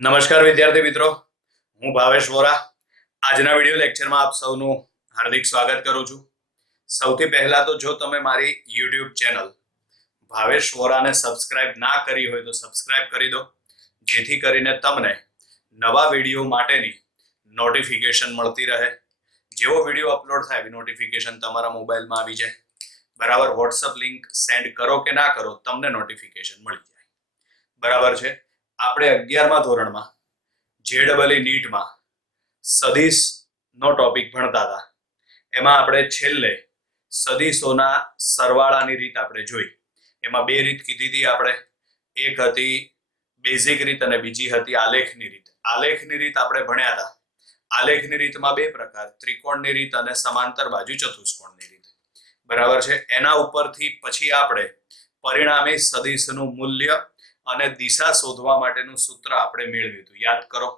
નમસ્કાર વિદ્યાર્થી મિત્રો, હું ભાવેશ વોરા. આજના વિડીયો લેક્ચરમાં આપ સૌનું હાર્દિક સ્વાગત કરું છું. સૌથી પહેલા તો જો તમે મારી યુટ્યુબ ચેનલ ભાવેશ વોરાને સબસ્ક્રાઇબ ના કરી હોય તો સબસ્ક્રાઇબ કરી દો, જેથી કરીને તમને નવા વિડીયો માટેની નોટિફિકેશન મળતી રહે. જેવો વિડીયો અપલોડ થાય એવી નોટિફિકેશન તમારા મોબાઈલમાં આવી જાય. બરાબર, વોટ્સઅપ લિંક સેન્ડ કરો કે ના કરો, તમને નોટિફિકેશન મળી જાય. બરાબર છે. આપણે 11મા ધોરણમાં JEE નીટમાં સદિશનો ટોપિક ભણતા હતા. એમાં આપણે છેલ્લે સદિશોના સરવાળાની રીત આપણે જોઈ. એમાં બે રીત કીધી હતી આપણે. એક હતી બેઝિક રીત અને બીજી હતી આલેખની રીત. આલેખની રીત આપણે ભણ્યા હતા. આલેખની રીતમાં બે પ્રકાર, ત્રિકોણની રીત અને સમાંતર બાજુ ચતુષ્કોણની રીત. બરાબર છે. એના ઉપરથી પછી આપણે પરિણામી સદિશનું મૂલ્ય અને દિશા શોધવા માટેનું સૂત્ર આપણે મેળવ્યું હતું, યાદ કરો.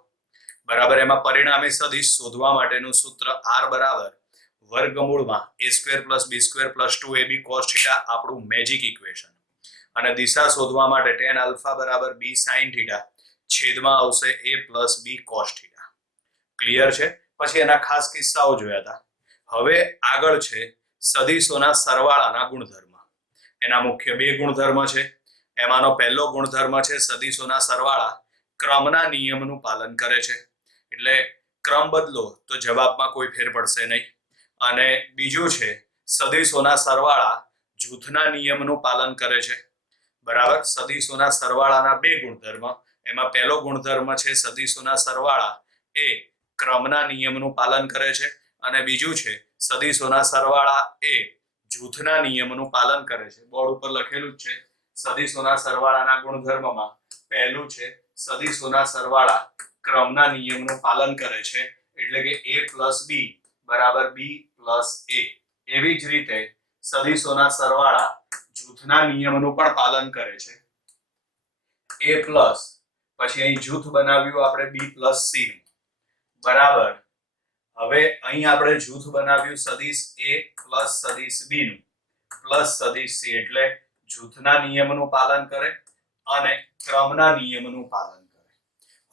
બરાબર, એમાં પરિણામી સદિશ શોધવા માટેનું સૂત્ર r બરાબર વર્ગમૂળમાં a² + b² + 2ab cos θ, આપણું મેજિક ઇક્વેશન. અને દિશા શોધવા માટે tan α બરાબર b sin θ છેદમાં આવશે a + b cos θ. ક્લિયર છે. પછી એના ખાસ કિસ્સાઓ જોયા હતા. હવે આગળ છે સદિશોના સરવાળાના ગુણધર્મ. એના મુખ્ય બે ગુણધર્મ છે. એમાંનો પહેલો ગુણધર્મ છે સદિશોના સરવાળા ક્રમના નિયમનું પાલન કરે છે. એટલે ક્રમ બદલો તો જવાબમાં કોઈ ફેર પડશે નહીં. અને બીજું છે સદિશોના સરવાળા જૂથના નિયમનું પાલન કરે છે. બરાબર, સદિશોના સરવાળાના બે ગુણધર્મ. એમાં પહેલો ગુણધર્મ છે સદિશોના સરવાળા એ ક્રમના નિયમનું પાલન કરે છે. અને બીજું છે સદિશોના સરવાળા એ જૂથના નિયમનું પાલન કરે છે. બોર્ડ ઉપર લખેલું જ છે. સદિશોના સરવાળાના ગુણધર્મમાં પહેલું છે સદિશોના સરવાળા ક્રમના નિયમનું પાલન કરે છે, એટલે કે a + b બરાબર b + a. એવી જ રીતે સદિશોના સરવાળા જૂથના નિયમનું પણ પાલન કરે છે. a+ પછી અહીં જૂથ બનાવ્યું આપણે b + c બરાબર. હવે અહીં આપણે જૂથ બનાવ્યું સદિશ a + સદિશ b નું પ્લસ સદિશ c, એટલે જૂથના નિયમનું પાલન કરે અને ક્રમના નિયમનું પાલન કરે.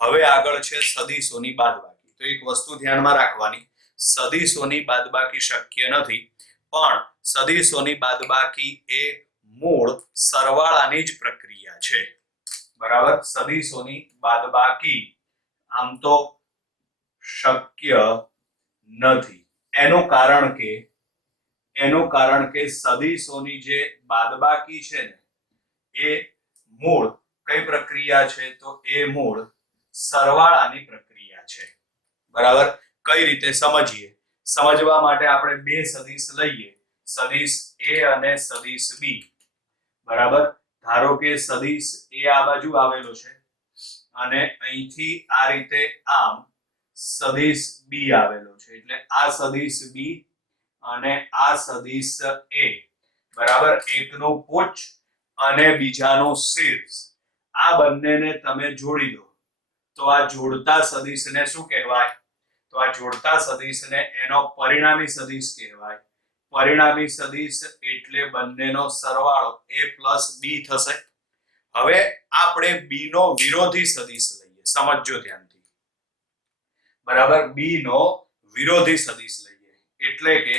હવે આગળ છે સદિશોની બાદબાકી. તો એક વસ્તુ ધ્યાનમાં રાખવાની, સદિશોની બાદબાકી શક્ય નથી, પણ સદિશોની બાદબાકી એ મૂળ સરવાળાની જ પ્રક્રિયા છે. બરાબર, સદિશોની બાદબાકી આમ તો શક્ય નથી. એનું કારણ કે સદિશોની જે બાદબાકી છે ને એ મૂળ કઈ પ્રક્રિયા છે? તો એ મૂળ સરવાળાની પ્રક્રિયા છે. બરાબર, કઈ રીતે સમજીએ? સમજવા માટે આપણે બે સદિશ લઈએ, સદિશ a અને સદિશ b. બરાબર, ધારો કે સદિશ a આ બાજુ આવેલો છે અને અહીંથી આ રીતે આમ સદિશ b આવેલો છે, એટલે આ સદિશ b અને આ સદિશ a. બરાબર, એકનો પુચ્છ અને બીજાનો શીર્ષ, આ બંનેને તમે જોડી દો તો આ જોડતા સદિશને શું કહેવાય? તો આ જોડતા સદિશને એનો પરિણામી સદિશ કહેવાય. પરિણામી સદિશ એટલે બંનેનો સરવાળો a + b થશે. હવે આપણે b નો વિરોધી સદિશ લઈએ, સમજજો ધ્યાનથી. બરાબર, b નો વિરોધી સદિશ લઈએ, એટલે કે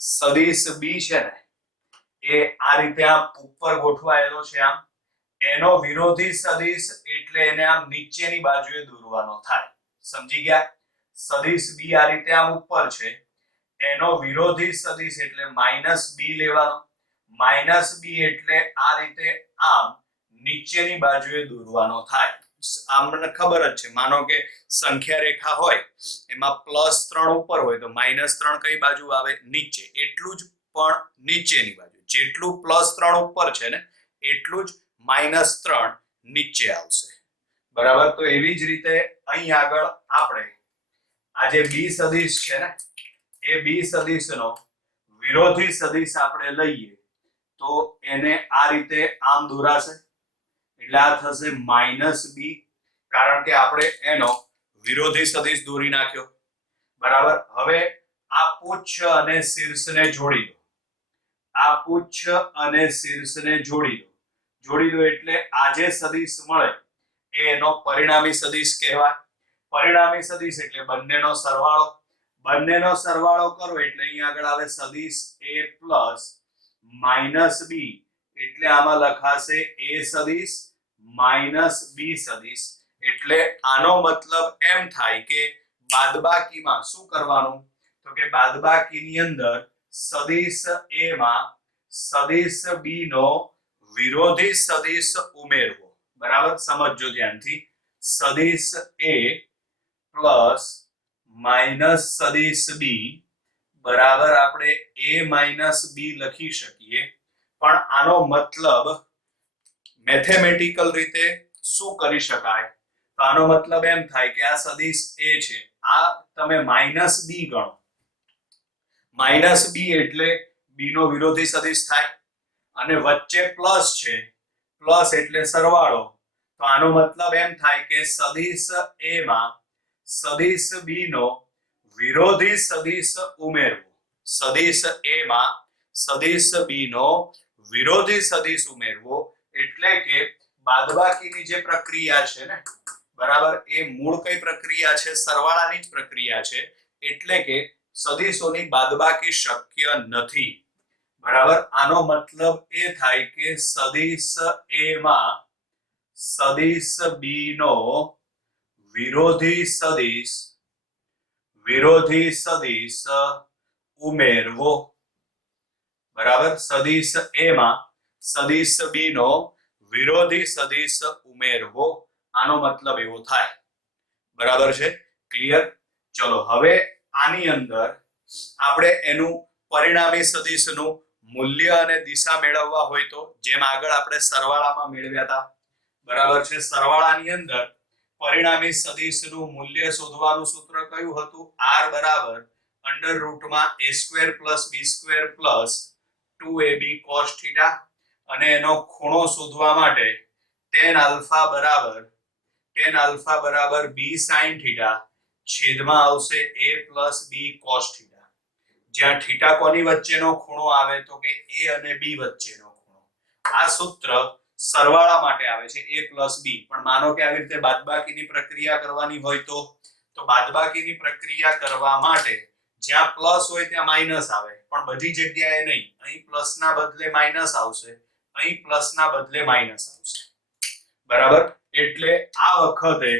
સદિશ b છે ને એ આ રીતે આમ ઉપર ગોઠવાયેલો છે. આમ એનો વિરોધી સદિશ એટલે એને આમ નીચેની બાજુએ દોરવાનો થાય. સમજી ગયા? સદિશ b આ રીતે આમ ઉપર છે, એનો વિરોધી સદિશ એટલે -b લેવાનો. -b એટલે આ રીતે આમ નીચેની બાજુએ દોરવાનો થાય. આમને ખબર જ છે, માનો કે સંખ્યા રેખા હોય એમાં +3 ઉપર હોય તો -3 કઈ બાજુ આવે? નીચે. એટલું જ પણ નીચેની બાજુ. જેટલું +3 ઉપર છે ને એટલું જ -3 નીચે આવશે. બરાબર, તો એવી જ રીતે અહીં આગળ આપણે આ જે b સદિશ છે ને એ b સદિશનો વિરોધી સદિશ આપણે લઈએ તો એને આ રીતે આમ દોરાશે, એટલે આ થશે -b, કારણ કે આપણે એનો વિરોધી સદિશ દોરી નાખ્યો. બરાબર, હવે આ પુચ્છ અને શીર્ષને જોડી દો. આ પુચ્છ અને શીર્ષને જોડી દો એટલે આ જે સદિશ મળે એ એનો પરિણામી સદિશ કહેવાય. પરિણામી સદિશ એટલે બંનેનો સરવાળો કરો એટલે અહીંયા આગળ આવે સદિશ a પ્લસ માઇનસ b, એટલે આમાં લખાશે a સદિશ માઇનસ b સદિશ. એટલે આનો મતલબ એમ થાય કે બાદબાકીમાં શું કરવાનું, તો કે બાદબાકીની અંદર સદિશ a માં સદિશ b નો વિરોધી સદિશ ઉમેરવો. બરાબર, સમજજો ધ્યાનથી. સદિશ a પ્લસ માઇનસ સદિશ b બરાબર આપણે a માઇનસ b લખી શકીએ, પણ આનો મતલબ મેથેમેટિકલ રીતે શું કરી શકાય, તો આનો મતલબ એમ થાય કે આ સદિશ a છે, આ તમે માઇનસ b ગણો. માઇનસ b એટલે b નો વિરોધી સદિશ થાય, અને વચ્ચે પ્લસ છે, પ્લસ એટલે સરવાળો, તો આનો મતલબ એમ થાય કે સદિશ a માં સદિશ b નો વિરોધી સદિશ ઉમેરવો. સદિશ a માં સદિશ b નો વિરોધી સદિશ ઉમેરવો એટલે કે બાદબાકીની જે પ્રક્રિયા છે ને, બરાબર, એ મૂળ કઈ પ્રક્રિયા છે, સરવાળાની જ પ્રક્રિયા છે, એટલે કે સદિશોની બાદબાકી શક્ય નથી. બરાબર, આનો મતલબ એ થાય કે સદિશ a માં સદિશ b નો વિરોધી સદિશ ઉમેરવો. બરાબર, સદિશ a માં સદિશ b નો વિરોધી સદિશ ઉમેરવો, આનો મતલબ એવો થાય. બરાબર છે, ક્લિયર? ચલો હવે આની અંદર આપણે એનું પરિણામી સદિશનું મૂલ્ય અને દિશા મેળવવા હોય તો, જેમ આગળ આપણે સરવાળામાં મેળવ્યા હતા, બરાબર છે, સરવાળાની અંદર પરિણામી સદિશનું મૂલ્ય શોધવાનું સૂત્ર કયું હતું? r બરાબર અંડર રૂટમાં a square plus b square plus 2ab cos θ, અને એનો ખૂણો શોધવા માટે tan આલ્ફા બરાબર b sin θ છેદમાં આવશે a પ્લસ b cos θ, જ્યાં θ કોની વચ્ચેનો ખૂણો આવે, તો કે a અને b વચ્ચેનો ખૂણો. આ સૂત્ર સરવાળા માટે આવે છે a પ્લસ b, પણ માનો કે આવી રીતે બાદબાકીની પ્રક્રિયા કરવાની હોય તો બાદબાકીની પ્રક્રિયા કરવા માટે જ્યાં પ્લસ હોય ત્યાં માઇનસ આવે, પણ બધી જગ્યાએ નહીં. અહીં પ્લસ ના બદલે માઇનસ આવશે, અહીં પ્લસ ના બદલે માઇનસ આવશે. બરાબર, એટલે આ વખતે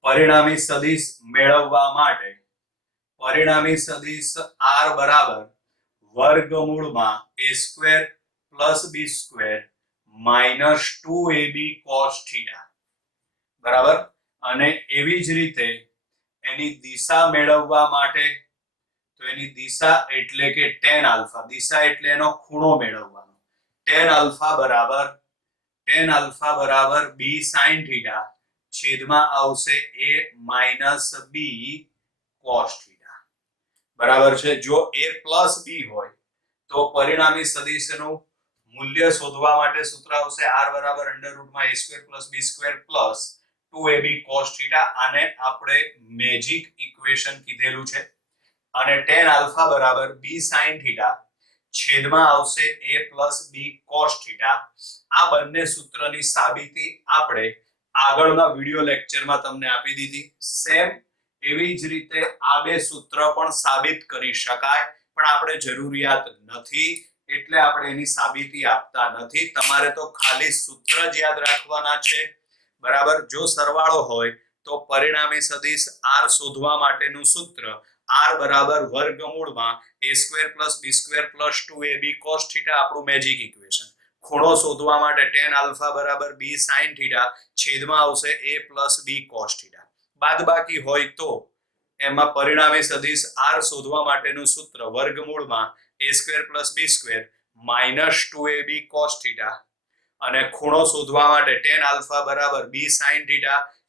પરિણામી સદિશ મેળવવા માટે પરિણામી સદિશ r બરાબર વર્ગમૂળમાં a square plus b square minus 2ab cos θ. બરાબર, અને એવી જ રીતે એની દિશા મેળવવા માટે, તો એની દિશા એટલે કે tan આલ્ફા, દિશા એટલે એનો ખૂણો મેળવવાનો. tan આલ્ફા બરાબર b sin θ છેદમાં આવશે a માઇનસ b cos θ. બરાબર છે, જો a પ્લસ b હોય તો પરિણામી સદિશનું મૂલ્ય શોધવા માટે સૂત્ર આવશે r બરાબર અંડર રૂટમાં a square plus b square plus 2ab cos θ. આને આપણે મેજિક ઇક્વેશન કીધેલું છે. અને tan આલ્ફા બરાબર b sin θ છેદમાં આવશે a પ્લસ b cos θ. આ બંને સૂત્રની સાબિતી આપણે આગળના વિડિયો લેક્ચરમાં તમને આપી દીધી. સેમ એવી જ રીતે આ બે સૂત્ર પણ સાબિત કરી શકાય, પણ આપણે જરૂરિયાત નથી એટલે આપણે એની સાબિતી આપતા નથી. તમારે તો ખાલી સૂત્ર જ યાદ રાખવાના છે. બરાબર, જો સરવાળો હોય તો પરિણામી સદિશ r શોધવા માટેનું સૂત્ર r બરાબર વર્ગમૂળમાં a square plus b square plus 2ab cos θ આપણું મેજિક ઇક્વેશન. ખૂણો શોધવા માટે tan આલ્ફા બરાબર b sin θ છેદમાં આવશે a પ્લસ b cos θ. બાદબાકી હોય તો એમાં પરિણામી સદિશ r શોધવા માટેનું સૂત્ર વર્ગમૂળમાં a square plus b square minus 2ab cos θ, અને ખૂણો શોધવા માટે tan આલ્ફા બરાબર b sin θ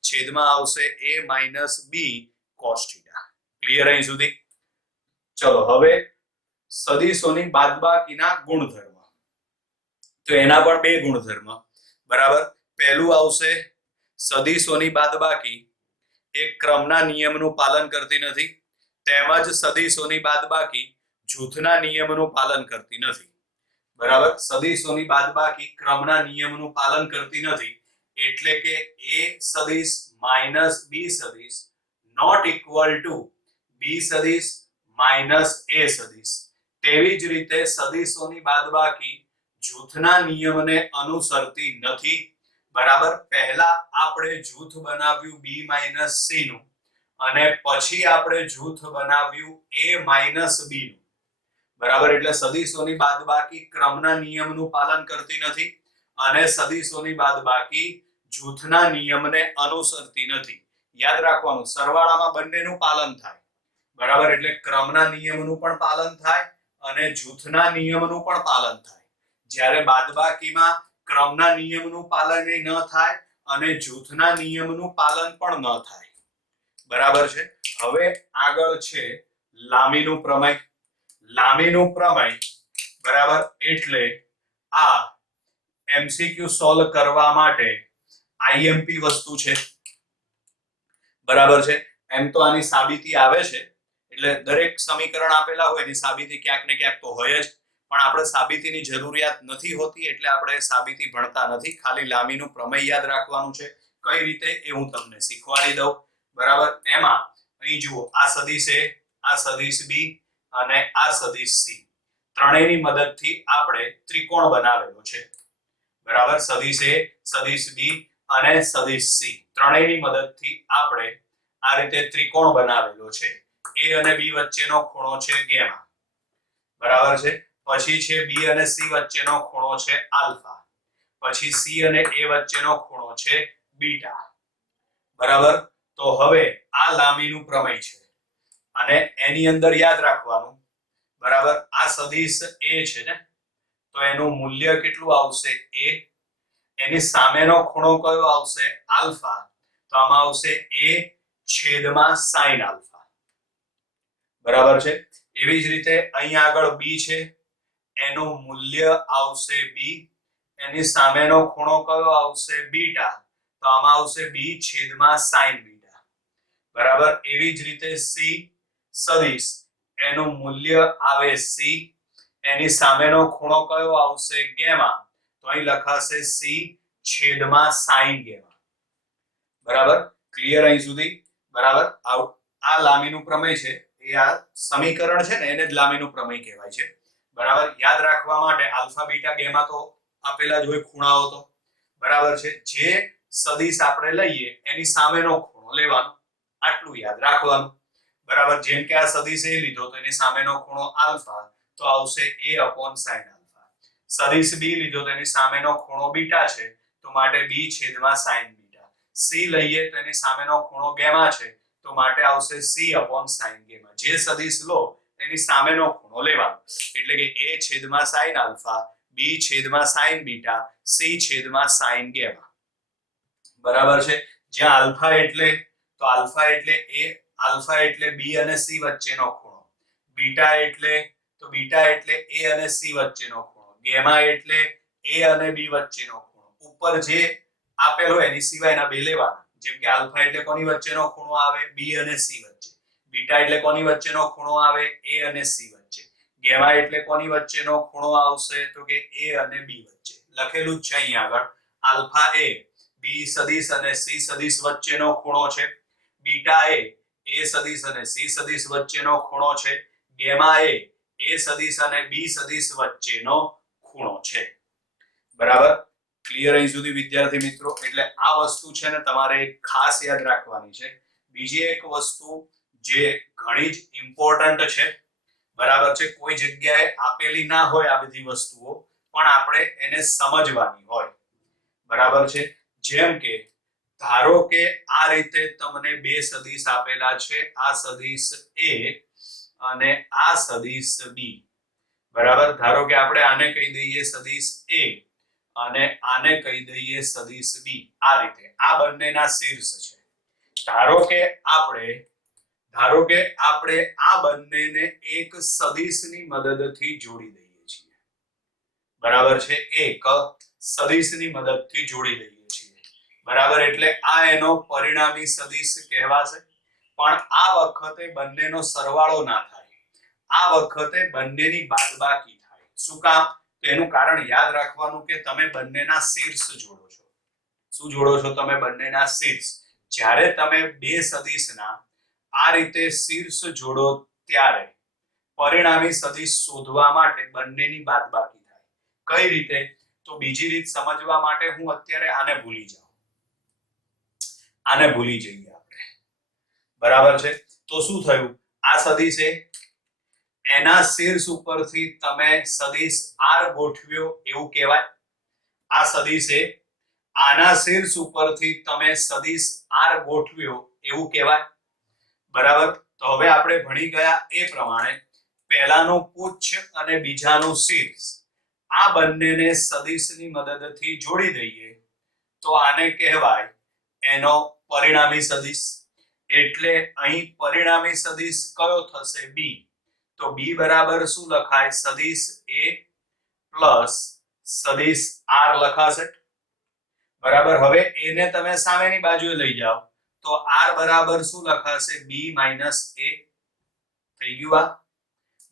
છેદમાં આવશે a minus b cos θ. Clear અહીં સુધી? ચલો હવે સદિશોની બાદબાકીના ગુણધર્મ. તો એના પણ બે ગુણધર્મ. બરાબર, પહેલું આવશે સદિશોની બાદબાકી એક ક્રમના નિયમનું પાલન કરતી નથી, તેમજ સદિશોની બાદબાકી જૂથના નિયમનું પાલન કરતી નથી. બરાબર, સદીશોની બાદબાકી ક્રમના નિયમનું પાલન કરતી નથી, એટલે કે a સદીશ માઇનસ b સદીશ નોટ ઇક્વલ ટુ b સદીશ માઇનસ a સદીશ. તેવી જ રીતે સદીશોની બાદબાકી જૂથના નિયમને અનુસરતી નથી. બરાબર, પહેલા આપણે જૂથ બનાવ્યું b માઇનસ c નું અને પછી આપણે જૂથ બનાવ્યું a માઇનસ b નું. બરાબર, એટલે સદીશોની બાદબાકી ક્રમના નિયમનું પાલન કરતી નથી અને સદીશોની બાદબાકી જૂથના નિયમને અનુસરતી નથી. યાદ રાખવાનું, સરવાળામાં બંનેનું પાલન થાય. બરાબર, એટલે ક્રમના નિયમનું પણ પાલન થાય અને જૂથના નિયમનું પણ પાલન થાય. જ્યારે બાદબાકીમાં ક્રમના નિયમનું પાલન ન થાય અને જૂથના નિયમનું પાલન પણ ન થાય. બરાબર છે. હવે આગળ છે લામીનું પ્રમેય. લામીનું પ્રમેય બરાબર એટલે આ એમસીક્યુ સોલ્વ કરવા માટે આઈએમપી વસ્તુ છે. બરાબર છે. એમ તો આની સાબિતી આવે છે, એટલે દરેક સમીકરણ આપેલા હોય એની સાબિતી ક્યાંક ને ક્યાંક તો હોય જ, પણ આપણે સાબિતીની જરૂરિયાત નથી હોતી એટલે આપણે સાબિતી ભણતા નથી. ખાલી લામીનું પ્રમેય યાદ રાખવાનું છે. કઈ રીતે એ હું તમને શીખવાડી દઉં. બરાબર, એમાં અહીં જુઓ, આ સદિશ a, આ સદિશ b અને આ સદિશ c, ત્રણેયની મદદથી આપણે ત્રિકોણ બનાવેલો છે. બરાબર, સદિશ a, સદિશ b અને સદિશ c, ત્રણેયની મદદથી આપણે આ રીતે ત્રિકોણ બનાવેલો છે. a અને b વચ્ચેનો ખૂણો છે ગેમા. બરાબર છે. પછી છે b અને c વચ્ચેનો ખૂણો છે આલ્ફા. પછી c અને a વચ્ચેનો ખૂણો છે બીટા. બરાબર, તો હવે આ લામીનું પ્રમેય છે અને એની અંદર યાદ રાખવાનું. બરાબર, આ સદિશ a છે ને, તો એનું મૂલ્ય કેટલું આવશે? a. એની સામેનો ખૂણો કયો આવશે? આલ્ફા. તો આમાં આવશે a છેદમાં sin આલ્ફા. બરાબર છે. એવી જ રીતે અહીં આગળ b છે, એનું મૂલ્ય આવશે b. એની સામેનો ખૂણો કયો આવશે? બીટા. તો આમાં આવશે b છેદમાં sin બીટા. બરાબર, એવી જ રીતે c સદિશ, એનું મૂલ્ય આવે c. એની સામેનો ખૂણો કયો આવશે? ગેમા. તો અહીં લખાશે c છેદમાં sin ગેમા. બરાબર, ક્લિયર અહીં સુધી? બરાબર, આ લામીનું પ્રમેય છે, એ આ સમીકરણ છે ને એને જ લામીનું પ્રમેય કહેવાય છે. બરાબર, યાદ રાખવા માટે આલ્ફા બીટા ગેમા તો આપેલા જ હોય ખૂણાઓ તો. બરાબર છે. જે સદિશ આપણે લઈએ એની સામેનો ખૂણો લેવાનો, આટલું યાદ રાખવાનું. બરાબર, જેમ કે આ સદિશ a લીધો તો એની સામેનો ખૂણો આલ્ફા, તો આવશે a sin આલ્ફા. સદિશ b લીધો તો એની સામેનો ખૂણો બીટા છે, તો માટે b છેદમાં sin બીટા. c લઈએ તો એની સામેનો ખૂણો ગેમા છે, તો માટે આવશે c sin ગેમા. જે સદિશ લો એની સામેનો ખૂણો લેવાનો, એટલે કે a છેદમાં sin આલ્ફા, b છેદમાં sin બીટા, c છેદમાં sin ગેમા. બરાબર છે. જ્યાં આલ્ફા એટલે, તો આલ્ફા એટલે a, આલ્ફા એટલે b અને c વચ્ચેનો ખૂણો. બીટા એટલે, તો બીટા એટલે a અને c વચ્ચેનો ખૂણો. ગેમા એટલે a અને b વચ્ચેનો ખૂણો. ઉપર જે આપેલો એની સિવાયના બે લેવાના. જેમ કે આલ્ફા એટલે કોની વચ્ચેનો ખૂણો આવે? b અને c વચ્ચે. બીટા એટલે કોની વચ્ચેનો ખૂણો આવે? a અને c વચ્ચે. ગેમા એટલે કોની વચ્ચેનો ખૂણો આવશે? તો કે a અને b વચ્ચે. લખેલું જ છે અહીં આગળ. આલ્ફા a b સદિશ અને c સદિશ વચ્ચેનો ખૂણો છે. બીટા a સદિશ અને c સદિશ વચ્ચેનો ખૂણો છે. ગેમા a સદિશ અને b સદિશ વચ્ચેનો ખૂણો છે. બરાબર, ક્લિયર અહીં સુધી વિદ્યાર્થી મિત્રો? એટલે આ વસ્તુ છે ને તમારે ખાસ યાદ રાખવાની છે. બીજી એક વસ્તુ જે ઘણી જ ઇમ્પોર્ટન્ટ છે. બરાબર છે. કોઈ જગ્યાએ આપેલી ના હોય આ બધી વસ્તુઓ, પણ આપણે એને સમજવાની હોય. બરાબર છે. જેમ કે ધારો કે આ રીતે તમને બે સદિશ આપેલા છે, આ સદિશ a અને આ સદિશ b. બરાબર, ધારો કે આપણે આને કહી દઈએ સદિશ a અને આને કહી દઈએ સદિશ b. આ રીતે આ બંનેના શીર્ષ છે. ધારો કે આપણે આ બંનેને એક સદિશની મદદથી જોડી દઈએ છીએ. બરાબર છે. એક સદિશની મદદથી જોડી દઈએ છીએ. બરાબર, એટલે આ એનો પરિણામી સદિશ કહેવાશે. પણ આ વખતે બંનેનો સરવાળો ના થાય. આ વખતે બંનેની બાદબાકી થાય. શું કામ? તો એનું કારણ યાદ રાખવાનું કે તમે બંનેના શીર્ષ જોડો છો. શું જોડો છો? તમે બંનેના શીર્ષ. જ્યારે તમે બે સદિશના આ રીતે શીર્ષ જોડો ત્યારે પરિણામી સદિશ શોધવા માટે બંનેની બાદબાકી થાય. કઈ રીતે? તો બીજી રીત સમજવા માટે હું અત્યારે આને ભૂલી જઈએ આપણે. બરાબર છે? તો શું થયું? આ સદિશ એ એના શીર્ષ ઉપરથી તમે સદિશ r ગોઠવ્યો એવું કહેવાય. આ સદિશ એ આના શીર્ષ ઉપરથી તમે સદિશ r ગોઠવ્યો એવું કહેવાય. બરાબર? તો હવે આપણે ભણી ગયા એ પ્રમાણે પહેલાનું પુચ્છ અને બીજાનું શીર્ષ આ બંનેને સદિશની મદદથી જોડી દઈએ તો આને કહેવાય એનો પરિણામી સદિશ. એટલે અહીં પરિણામી સદિશ કયો થશે? b. તો b બરાબર શું લખાય? સદિશ a પ્લસ સદિશ r લખાશે. બરાબર? હવે a ને તમે સામેની બાજુએ લઈ જાઓ તો r બરાબર શું લખાશે? b minus a. થઈ ગયું આ?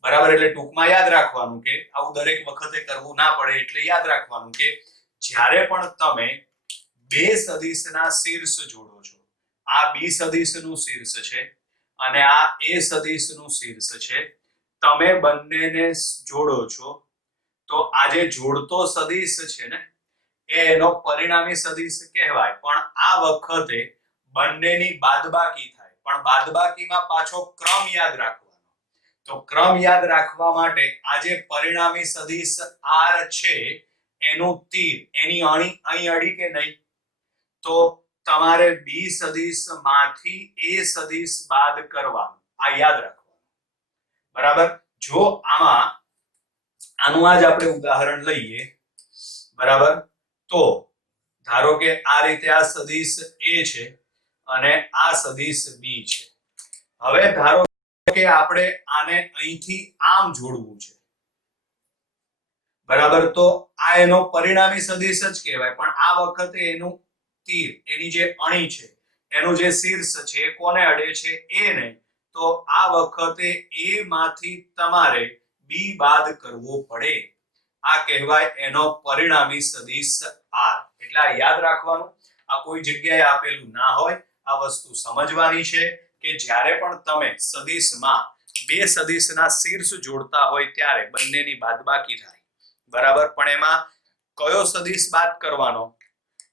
બરાબર? એટલે ટૂંકમાં યાદ રાખવાનું કે આવું દરેક વખતે કરવું ના પડે એટલે યાદ રાખવાનું કે જ્યારે પણ તમે બે સદિશના શીર્ષ જોડો છો, આ b સદિશનું શીર્ષ છે અને આ a સદિશનું શીર્ષ છે, તમે બંનેને જોડો છો તો આ જે જોડતો સદિશ છે ને એનો પરિણામી સદિશ કહેવાય. પણ આ વખતે બંનેની બાદબાકી થાય. પણ બાદબાકીમાં પાછો ક્રમ યાદ રાખવાનો. તો ક્રમ યાદ રાખવા માટે આ જે પરિણામી સદિશ r છે એનું તીર એની અણી અહીં અડી કે નહીં? તો તમારે b સદિશમાંથી a સદિશ બાદ કરવાનું. આ યાદ રાખવાનું. બરાબર? જો આનું આજ આપણે ઉદાહરણ લઈએ. બરાબર? તો ધારો કે આ રીતે આ સદિશ a છે અને આ સદિશ b છે. હવે ધારો કે આપણે આને અહીંથી આમ જોડવું છે. બરાબર? તો આ એનો પરિણામી સદિશ જ કહેવાય. પણ આ વખતે એનું તીર એની જે અણી છે એનું જે શીર્ષ છે કોને અડે છે? a ને. તો આ વખતે a માંથી તમારે b બાદ કરવો પડે. આ કહેવાય એનો પરિણામી સદિશ r. એટલે આ યાદ રાખવાનું. આ કોઈ જગ્યાએ આપેલું ના હોય. આ વસ્તુ સમજવાની છે કે જ્યારે પણ તમે સદિશમાં બે સદિશના શીર્ષ જોડતા હોય ત્યારે બંનેની બાદબાકી થાય. બરાબર? પણ એમાં કયો સદિશ બાદ કરવાનો?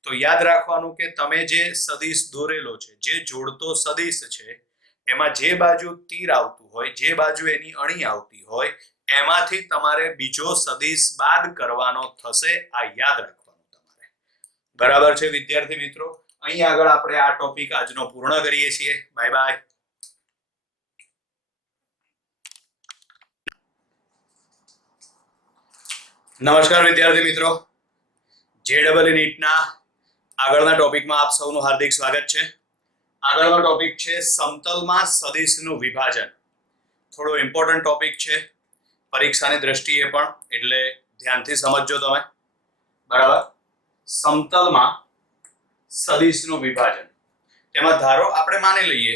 તો યાદ રાખવાનું કે તમે જે સદિશ દોરેલો છે, જે જોડતો સદિશ છે, એમાં જે બાજુ તીર આવતું હોય, જે બાજુ એની અણી આવતી હોય એમાંથી તમારે બીજો સદિશ બાદ કરવાનો થશે. આ યાદ રાખવાનું તમારે. બરાબર છે વિદ્યાર્થી મિત્રો? અહીં આગળ આપણે આ ટોપિક આજનો પૂર્ણ કરીએ છીએ. Bye bye. નમસ્કાર વિદ્યાર્થી મિત્રો. JEE નીટના આગળના ટોપિકમાં આપ સૌનું હાર્દિક સ્વાગત છે. આગળનો ટોપિક છે સમતલમાં સદિશનું વિભાજન. થોડો ઇમ્પોર્ટન્ટ ટોપિક છે પરીક્ષાની દ્રષ્ટિએ પણ, એટલે ધ્યાનથી સમજજો તમે. બરાબર? સમતલમાં સદિશનું વિભાજન. તેમાં ધારો આપણે માની લઈએ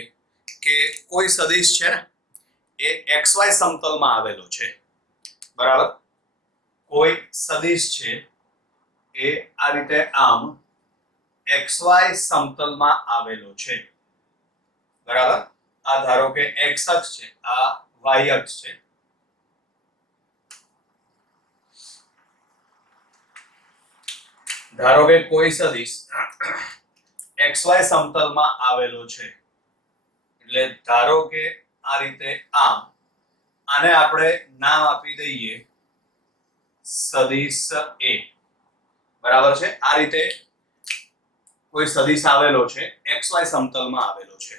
કે કોઈ સદિશ છે ને એ XY સમતલમાં આવેલો છે. બરાબર? કોઈ સદિશ છે એ આ રીતે આમ XY સમતલમાં આવેલો છે. બરાબર? આ ધારો કે x અક્ષ છે, આ y અક્ષ છે. ધારો કે કોઈ સદિશ XY સમતલમાં આવેલો છે. એટલે ધારો કે આ રીતે આમ, આને આપણે નામ આપી દઈએ સદિશ a. બરાબર છે? આ રીતે કોઈ સદિશ આવેલો છે, XY સમતલમાં આવેલો છે.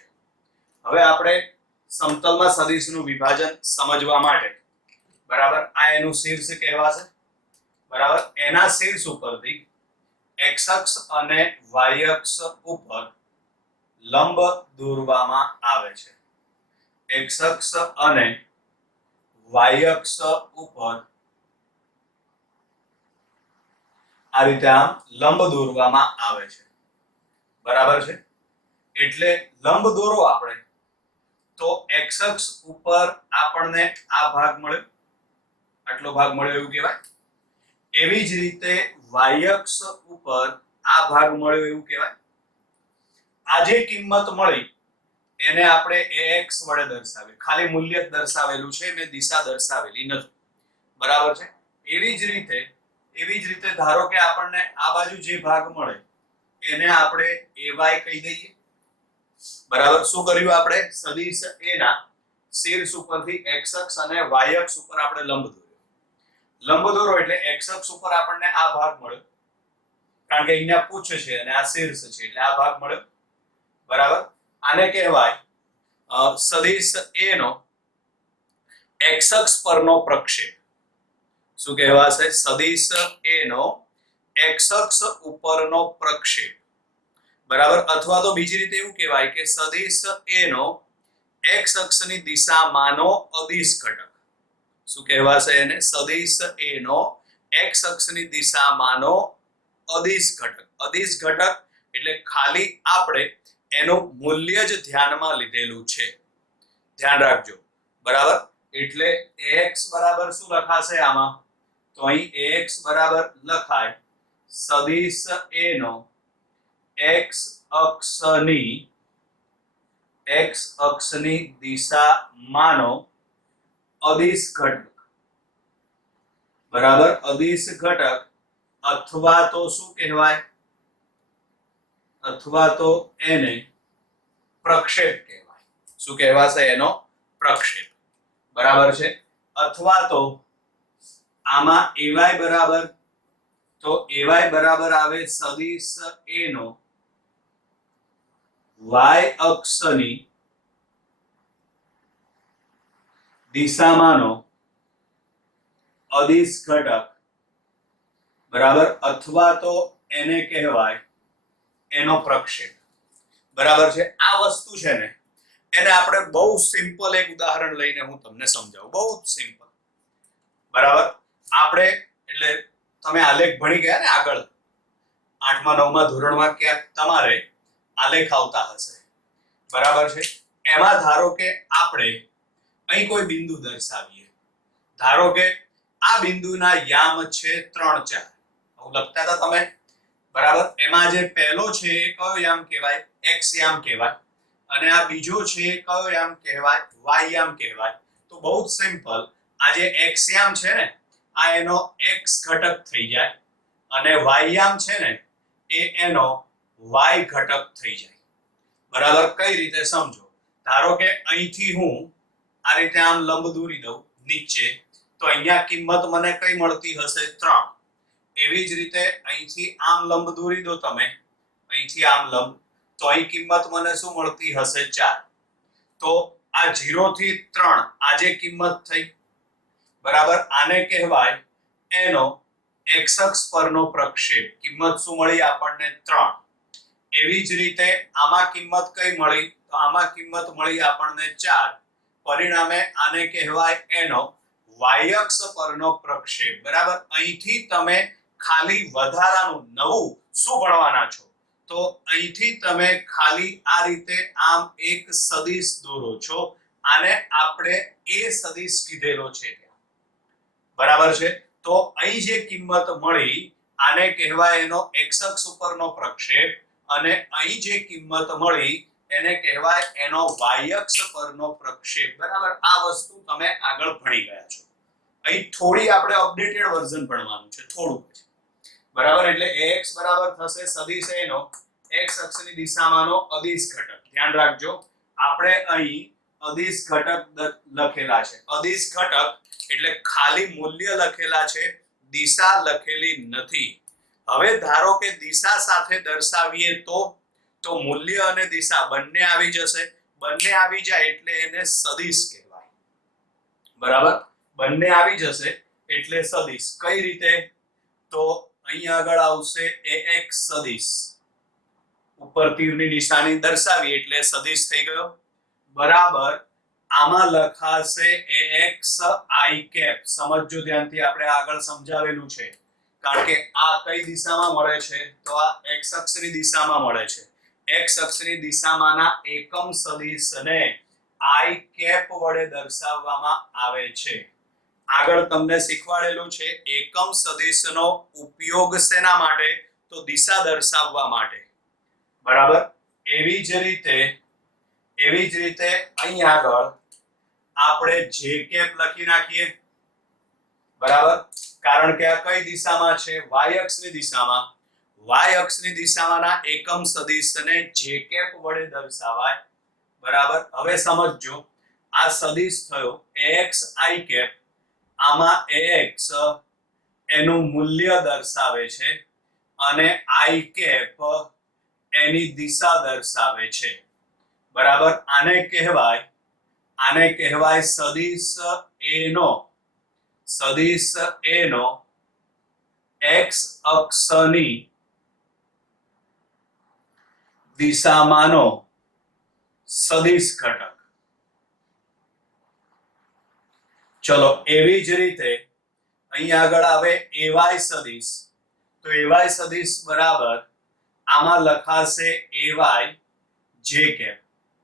હવે આપણે સમતલમાં સદિશનું વિભાજન સમજવા માટે, બરાબર, આ એનું શીર્ષ કહેવાશે. બરાબર? એના શીર્ષ ઉપરથી x અક્ષ અને y અક્ષ ઉપર લંબ દોરવામાં આવે છે. x અક્ષ અને y અક્ષ ઉપર આ રીતે આમ લંબ દોરવામાં આવે છે. બરાબર છે? એટલે લંબ દોરો આપણે તો x અક્ષ ઉપર આપણને આ ભાગ મળ્યો, આટલો ભાગ મળ્યો એવું કહેવાય. એવી જ રીતે y અક્ષ ઉપર આ ભાગ મળ્યો એવું કહેવાય. આ જે કિંમત મળી એને આપણે ax વડે દર્શાવી, ખાલી મૂલ્ય જ દર્શાવેલું છે, મેં દિશા દર્શાવેલી નથી. બરાબર છે. એવી જ રીતે ધારો કે આપણને આ બાજુ જે ભાગ મળે એને આપણે ay કહી દઈએ. બરાબર. શું કર્યું આપણે? સદિશ a ના શીર્ષ ઉપરથી x અક્ષ અને y અક્ષ ઉપર આપણે લંબ દોર્યો. લંબ દોરો એટલે x અક્ષ ઉપર આપણને આ ભાગ મળ્યો, કારણ કે અહીંયા પૂછ છે અને આ શીર્ષ છે એટલે આ ભાગ મળ્યો. બરાબર. આને કહેવાય સદિશ a નો x અક્ષ પરનો પ્રક્ષેપ. શું કહેવાશે? સદિશ a નો x અક્ષ ઉપરનો પ્રક્ષેપ. બરાબર. અથવા તો બીજી રીતે એવું કહેવાય કે સદિશ a નો x અક્ષની દિશામાંનો અદિશ ઘટક. શું કહેવાશે એને? સદિશ a નો x અક્ષની દિશામાંનો અદિશ ઘટક. અદિશ ઘટક એટલે ખાલી આપણે એનું મૂલ્ય જ ધ્યાનમાં લીધેલું છે, ધ્યાન રાખજો. બરાબર. એટલે ax બરાબર શું લખાશે આમાં? તો અહીં ax બરાબર લખાય સદિશ a નો x અક્ષની દિશામાંનો અદિશ ઘટક. બરાબર. અદિશ ઘટક અથવા તો શું કહેવાય? અથવા તો એને પ્રક્ષેપ કહેવાય. શું કહેવાશે? એનો પ્રક્ષેપ. બરાબર છે. અથવા તો આમાં ay બરાબર, તો ay બરાબર આવે સદિશ a નો y અક્ષની દિશામાંનો અદિશ ઘટક. બરાબર. અથવા તો એને કહેવાય એનો પ્રક્ષેપ. બરાબર છે. આ વસ્તુ છે ને એને આપણે બહુ સિમ્પલ એક ઉદાહરણ લઈને હું તમને સમજાવું, બહુ જ સિમ્પલ. બરાબર. આપણે એટલે તમે આલેખ ભણી ગયા ને આગળ 8મા 9મા ધોરણમાં ક્યાંક તમારે આલેખ આવતા હશે. બરાબર છે. એમાં ધારો કે આપણે અહીં કોઈ બિંદુ દર્શાવીએ. ધારો કે આ બિંદુના યામ છે 3 4. આવું લખતા હતા તમે. બરાબર. એમાં જે પહેલો છે એ કયો યામ કહેવાય? x યામ કહેવાય. અને આ બીજો છે કયો યામ કહેવાય? y યામ કહેવાય. તો બહુ જ સિમ્પલ. આ જે x યામ છે ને આ એનો x ઘટક થઈ જાય અને y યામ છે ને એ એનો y ઘટક થઈ જાય. બરાબર. કઈ રીતે સમજો? ધારો કે અહીંથી હું આ રીતે આમ લંબ દોરી દઉં નીચે, તો અહીંયા કિંમત મને કઈ મળતી હશે? 3. એવી જ રીતે અહીંથી આમ લંબ દોરી દો તમે, અહીંથી આમ લંબ, તો અહીં કિંમત મને શું મળતી હશે? 4. તો આ 0 થી 3 આ જે કિંમત થઈ. બરાબર. આને કહેવાય એનો x અક્ષ પરનો પ્રક્ષેપ. કિંમત શું મળી આપણને? 3. એવી જ રીતે આમાં કિંમત કઈ મળી? તો આમાં કિંમત મળી આપણને 4. પરિણામે આને કહેવાય એનો y અક્ષ પરનો પ્રક્ષેપ. બરાબર. અહીંથી તમે ખાલી વધારાનું નવું શું ભણવાના છો? તો અહીંથી તમે ખાલી આ રીતે આમ એક સદિશ દોરો છો. આને આપણે a સદિશ કીધેલો છે. બરાબર છે. તો અહીં જે કિંમત મળી આને કહેવાય એનો x અક્ષ ઉપરનો પ્રક્ષેપ અને અહીં જે કિંમત મળી એને કહેવાય એનો y અક્ષ પરનો પ્રક્ષેપ. બરાબર. આ વસ્તુ તમે આગળ ભણી ગયા છો. અહીં થોડી આપણે અપડેટેડ વર્ઝન ભણવાનું છે, થોડું. બરાબર. એટલે ax બરાબર થશે સદિશ a નો x અક્ષની દિશામાંનો અદિશ ઘટક. ધ્યાન રાખજો આપણે અહીં અદિશ ઘટક લખેલા છે. અદિશ ઘટક એટલે ખાલી મૂલ્ય લખેલા છે, દિશા લખેલી નથી. હવે ધારો કે દિશા સાથે દર્શાવીએ તો મૂલ્ય અને દિશા બંને આવી જશે. બંને આવી જાય એટલે એને સદિશ કહેવાય. બરાબર. બંને આવી જશે એટલે સદિશ. કઈ રીતે? તો અહીં આગળ આવશે ax સદિશ, ઉપર તીરની નિશાની દર્શાવી એટલે સદિશ થઈ ગયો. બરાબર. આમાં લખાશે ax i cap. સમજજો ધ્યાનથી, આપણે આગળ સમજાવેલું છે. કારણ કે આ કઈ દિશામાં મળે છે? તો આ x અક્ષની દિશામાં મળે છે. x અક્ષની દિશામાંના એકમ સદિશને આઈ કેપ વડે દર્શાવવામાં આવે છે. આગળ તમને શીખવાડેલું છે એકમ સદિશનો ઉપયોગ શેના માટે? તો દિશા દર્શાવવા માટે. બરાબર. એવી જ રીતે અહીં આગળ આપણે જે કેપ લખી નાખીએ. બરાબર. કારણ કે આ કઈ દિશામાં છે? વાય અક્ષની દિશામાં. વાય અક્ષની દિશામાંના એકમ સદિશને જે કેપ વડે દર્શાવાય. બરાબર. હવે સમજજો, આ સદિશ થયો ax i કેપ. આમાં ax એનું મૂલ્ય દર્શાવે છે અને i કેપ એની દિશા દર્શાવે છે. બરાબર. આને કહેવાય સદિશ a નો x અક્ષની દિશામાંનો સદિશ ઘટક. ચલો એવી જ રીતે અહીં આગળ આવે ay સદિશ. તો ay સદિશ બરાબર આમાં લખાશે ay જે કેપ.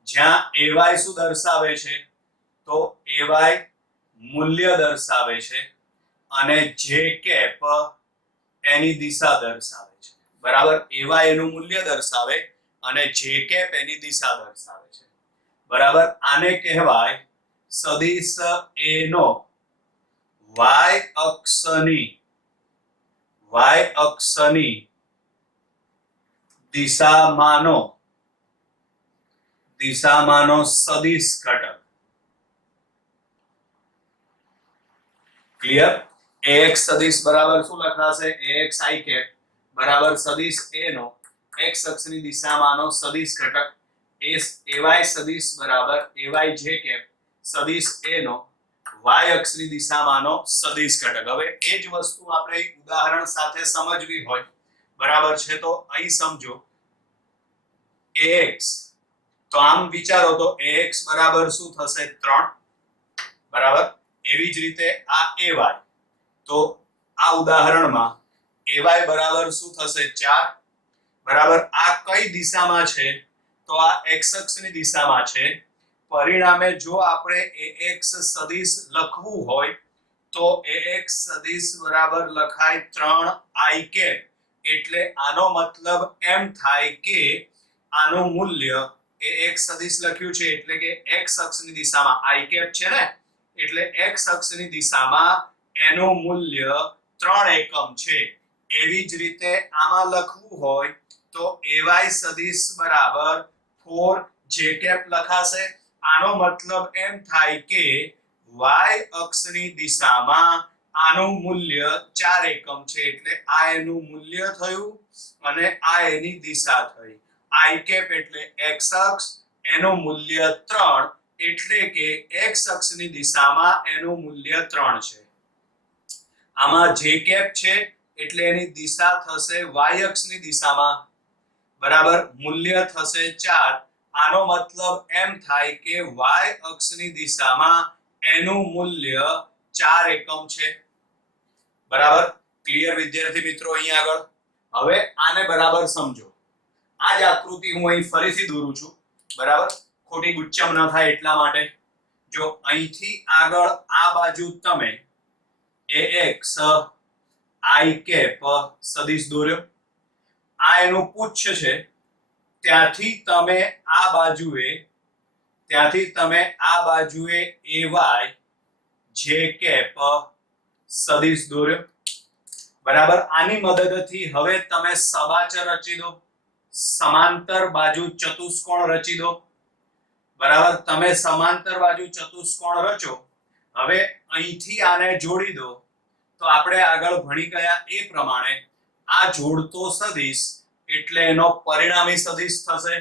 જ્યાં ay શું દર્શાવે છે? તો ay મૂલ્ય દર્શાવે છે અને જે કેપ એની દિશા દર્શાવે છે. બરાબર. ay એનું મૂલ્ય દર્શાવે અને જે કેપ એની દિશા દર્શાવે છે. બરાબર. આને કહેવાય સદિશ a નો y અક્ષની દિશામાંનો સદિશ ઘટક. ક્લિયર? ax સદિશ બરાબર શું લખાશે? ax i કેપ બરાબર સદિશ a નો x અક્ષની દિશામાંનો સદિશ ઘટક. ay સદિશ બરાબર ay જે કેપ સદિશ a નો y અક્ષની દિશામાંનો સદિશ ઘટક. હવે એ જ વસ્તુ આપણે ઉદાહરણ સાથે સમજવી હોય. બરાબર છે. તો અહીં સમજો ax, તો આમ વિચારો તો ax બરાબર શું થશે? 3. બરાબર. એવી જ રીતે આ ay, તો આ ઉદાહરણમાં ay બરાબર શું થશે? 4. બરાબર. આ કઈ દિશામાં છે? તો આ x અક્ષની દિશામાં છે. પરિણામે જો આપણે ax સદિશ લખવું હોય તો ax સદિશ બરાબર લખાય 3i કેપ. એટલે આનો મતલબ એમ થાય કે આનું મૂલ્ય ax સદિશ લખ્યું છે એટલે કે x અક્ષની દિશામાં i કેપ છે ને, એટલે x અક્ષની દિશામાં એનું મૂલ્ય 3 એકમ છે. એવી જ રીતે આમાં લખવું હોય તો ay સદિશ બરાબર 4 જે કેપ લખાશે. આનો મતલબ એમ થાય કે y અક્ષની દિશામાં આનું મૂલ્ય 4 એકમ છે એટલે આ એનું મૂલ્ય થયું અને આ એની દિશા થઈ. i કેપ એટલે x અક્ષ, એનું મૂલ્ય 3 એટલે કે x અક્ષની દિશામાં એનું મૂલ્ય 3 છે. આમાં જે કેપ છે એટલે એની દિશા થશે y અક્ષની દિશામાં. બરાબર. મૂલ્ય થશે 4. આનો મતલબ એમ થાય કે y અક્ષની દિશામાં એનું મૂલ્ય 4 એકમ છે. બરાબર. ક્લિયર વિદ્યાર્થી મિત્રો? અહીં આગળ હવે આને બરાબર સમજો. આ જ આકૃતિ હું અહીં ફરીથી દોરું છું. બરાબર. ખોટી ગુચ્ચમ ન થાય એટલા માટે. જો અહીંથી આગળ આ બાજુ તમે ax i કેપ સદિશ દોર્યો. આ એનું પુચ્છ છે. ત્યાંથી તમે આ બાજુએ ay જે કેપ સદિશ દોર્યો. બરાબર. આની મદદથી હવે તમે સબાચર રચી દો, સમાંતર બાજુ ચતુષ્કોણ રચી દો. બરાબર. તમે સમાંતર બાજુ ચતુષ્કોણ રચો. હવે અહીંથી આને જોડી દો તો આપણે આગળ ભણી ગયા એ પ્રમાણે આ જોડતો સદિશ એટલે એનો પરિણામી સદિશ થશે.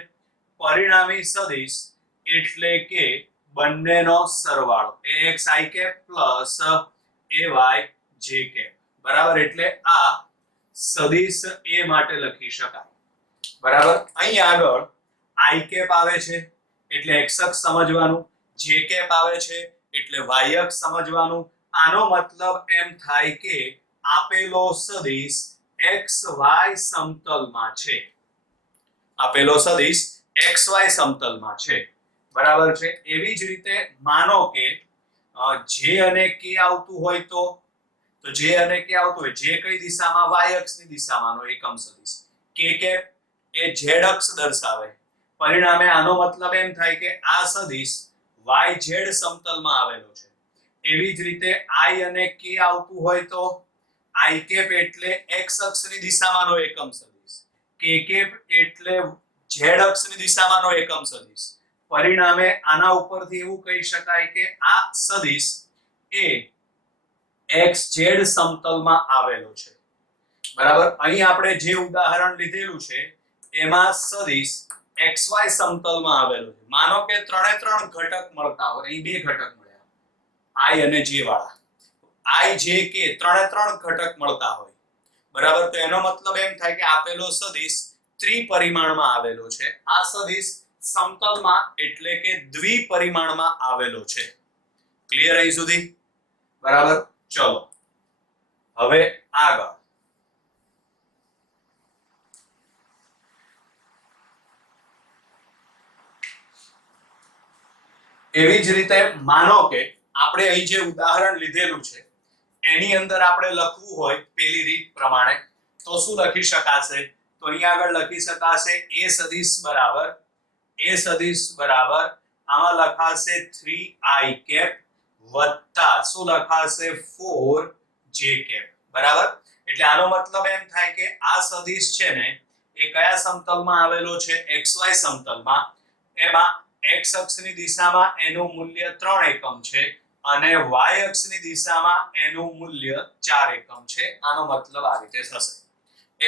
પરિણામી સદિશ એટલે કે બંનેનો સરવાળો ax i cap plus ay j cap. બરાબર. એટલે આ સદિશ a માટે લખી શકાય. બરાબર. અહીં આગળ i કેપ આવે છે એટલે x અક્ષ સમજવાનું, જે કેપ આવે છે એટલે y અક્ષ સમજવાનું. આનો મતલબ એમ થાય કે આપેલો સદિશ xy સમતલમાં છે. આપેલો સદિશ xy સમતલમાં છે. બરાબર છે. એવી જ રીતે માનો કે જે અને કે આવતું હોય તો જે અને કે આવતું હોય, જે કઈ દિશામાં, y અક્ષની દિશામાંનો એકમ સદિશ, કે એ z અક્ષ દર્શાવે, પરિણામે આનો મતલબ એમ થાય કે આ સદિશ y z સમતલમાં આવેલો છે. એવી જ રીતે i અને k આવતું હોય તો i કેપ એટલે x અક્ષની દિશામાંનો એકમ સદિશ, k કેપ એટલે z અક્ષની દિશામાંનો એકમ સદિશ. પરિણામે આના ઉપરથી એવું કહી શકાય કે આ સદિશ એ xz સમતલમાં આવેલો છે. બરાબર. અહીં આપણે જે ઉદાહરણ લીધેલું છે એમાં સદિશ xy સમતલમાં આવેલો છે. માનો કે ત્રણે ત્રણ ઘટક મળતા હોય, અહીં બે ઘટક મળ્યા i અને j વાળા, i j k ત્રણે ત્રણ ઘટક મળતા હોય, બરાબર. તો એનો મતલબ એમ થાય કે આપેલો સદિશ ત્રિપરિમાણમાં આવેલો છે. આ સદિશ સમતલમાં એટલે કે દ્વિપરિમાણમાં આવેલો છે. ક્લિયર અહીં સુધી? બરાબર. ચલો હવે આગળ. એવી જ રીતે માનો કે આપણે અહીં જે ઉદાહરણ લીધેલું છે એની અંદર આપણે લખવું હોય પેલી રીત પ્રમાણે તો શું લખી શકાશે? તો અહીં આગળ લખી શકાશે a સદિશ બરાબર આમાં લખાશે 3i કેપ વત્તા શું લખાશે 4j કેપ. બરાબર. એટલે આનો મતલબ એમ થાય કે આ સદિશ છે ને એ કયા સમતલમાં આવેલો છે? xy સમતલમાં. એમાં x અક્ષની દિશામાં એનું મૂલ્ય 3 એકમ છે અને y અક્ષની દિશામાં એનું મૂલ્ય 4 એકમ છે. આનો મતલબ આ રીતે થશે.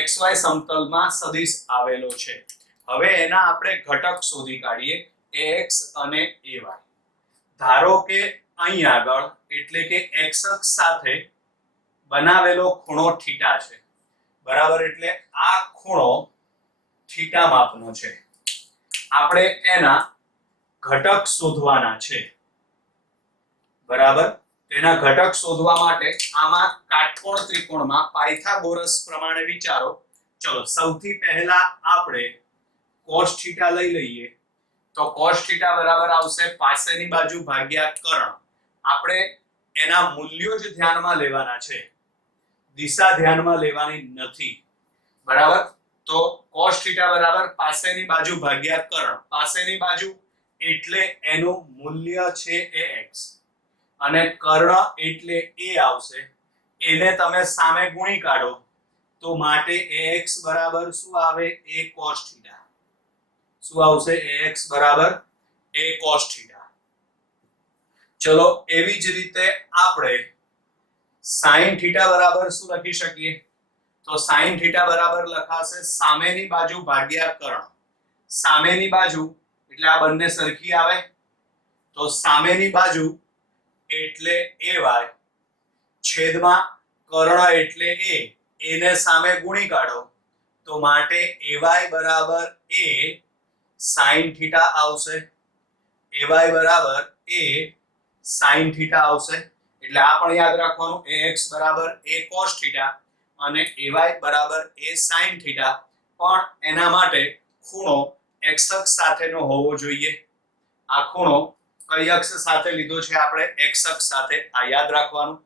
xy સમતલમાં સદિશ આવેલો છે. હવે એના આપણે ઘટક શોધી કાઢીએ, ax અને ay. ધારો કે અહીં આગળ એટલે કે x અક્ષ સાથે બનાવેલો ખૂણો થીટા છે. બરાબર. એટલે આ ખૂણો થીટા માપનો છે. આપણે એના ઘટક શોધવાના છે. બરાબર. તેના ઘટક શોધવા માટે આમાં કાટકોણ ત્રિકોણમાં પાયથાગોરસ પ્રમાણે વિચારો. ચલો સૌથી પહેલા આપણે cos થીટા લઈ લઈએ તો cos થીટા બરાબર આવશે પાસેની બાજુ ભાગ્યા કર્ણ. આપણે એના મૂલ્યો જ ધ્યાનમાં લેવાના છે, દિશા ધ્યાનમાં લેવાની નથી. બરાબર. તો cos થીટા બરાબર પાસેની બાજુ ભાગ્યા કર્ણ. પાસેની બાજુ એટલે એનું મૂલ્ય છે ax અને કર્ણ એટલે a આવશે. એને તમે સામે ગુણી કાઢો તો માટે ax બરાબર શું આવે? a cos theta. શું આવશે? ax બરાબર a cos થીટા. ચલો એવી જ રીતે આપણે sin થીટા બરાબર શું લખી શકીએ? તો sin થીટા બરાબર લખાશે સામેની બાજુ ભાગ્યા કર્ણ. સામેની બાજુ એટલે આ બંને સરખી આવે તો સામેની બાજુ એટલે ay છેદમાં કર્ણ એટલે a. એને સામે ગુણી કાઢો તો માટે ay બરાબર a sin થીટા આવશે. ay બરાબર a sin થીટા આવશે. એટલે આ પણ યાદ રાખવાનું, ax બરાબર a cos થીટા અને ay બરાબર a sin થીટા. પણ એના માટે ખૂણો x અક્ષ સાથેનો હોવો જોઈએ. આ ખૂણો કઈ અક્ષ સાથે લીધો છે આપણે? x અક્ષ સાથે. આ યાદ રાખવાનું.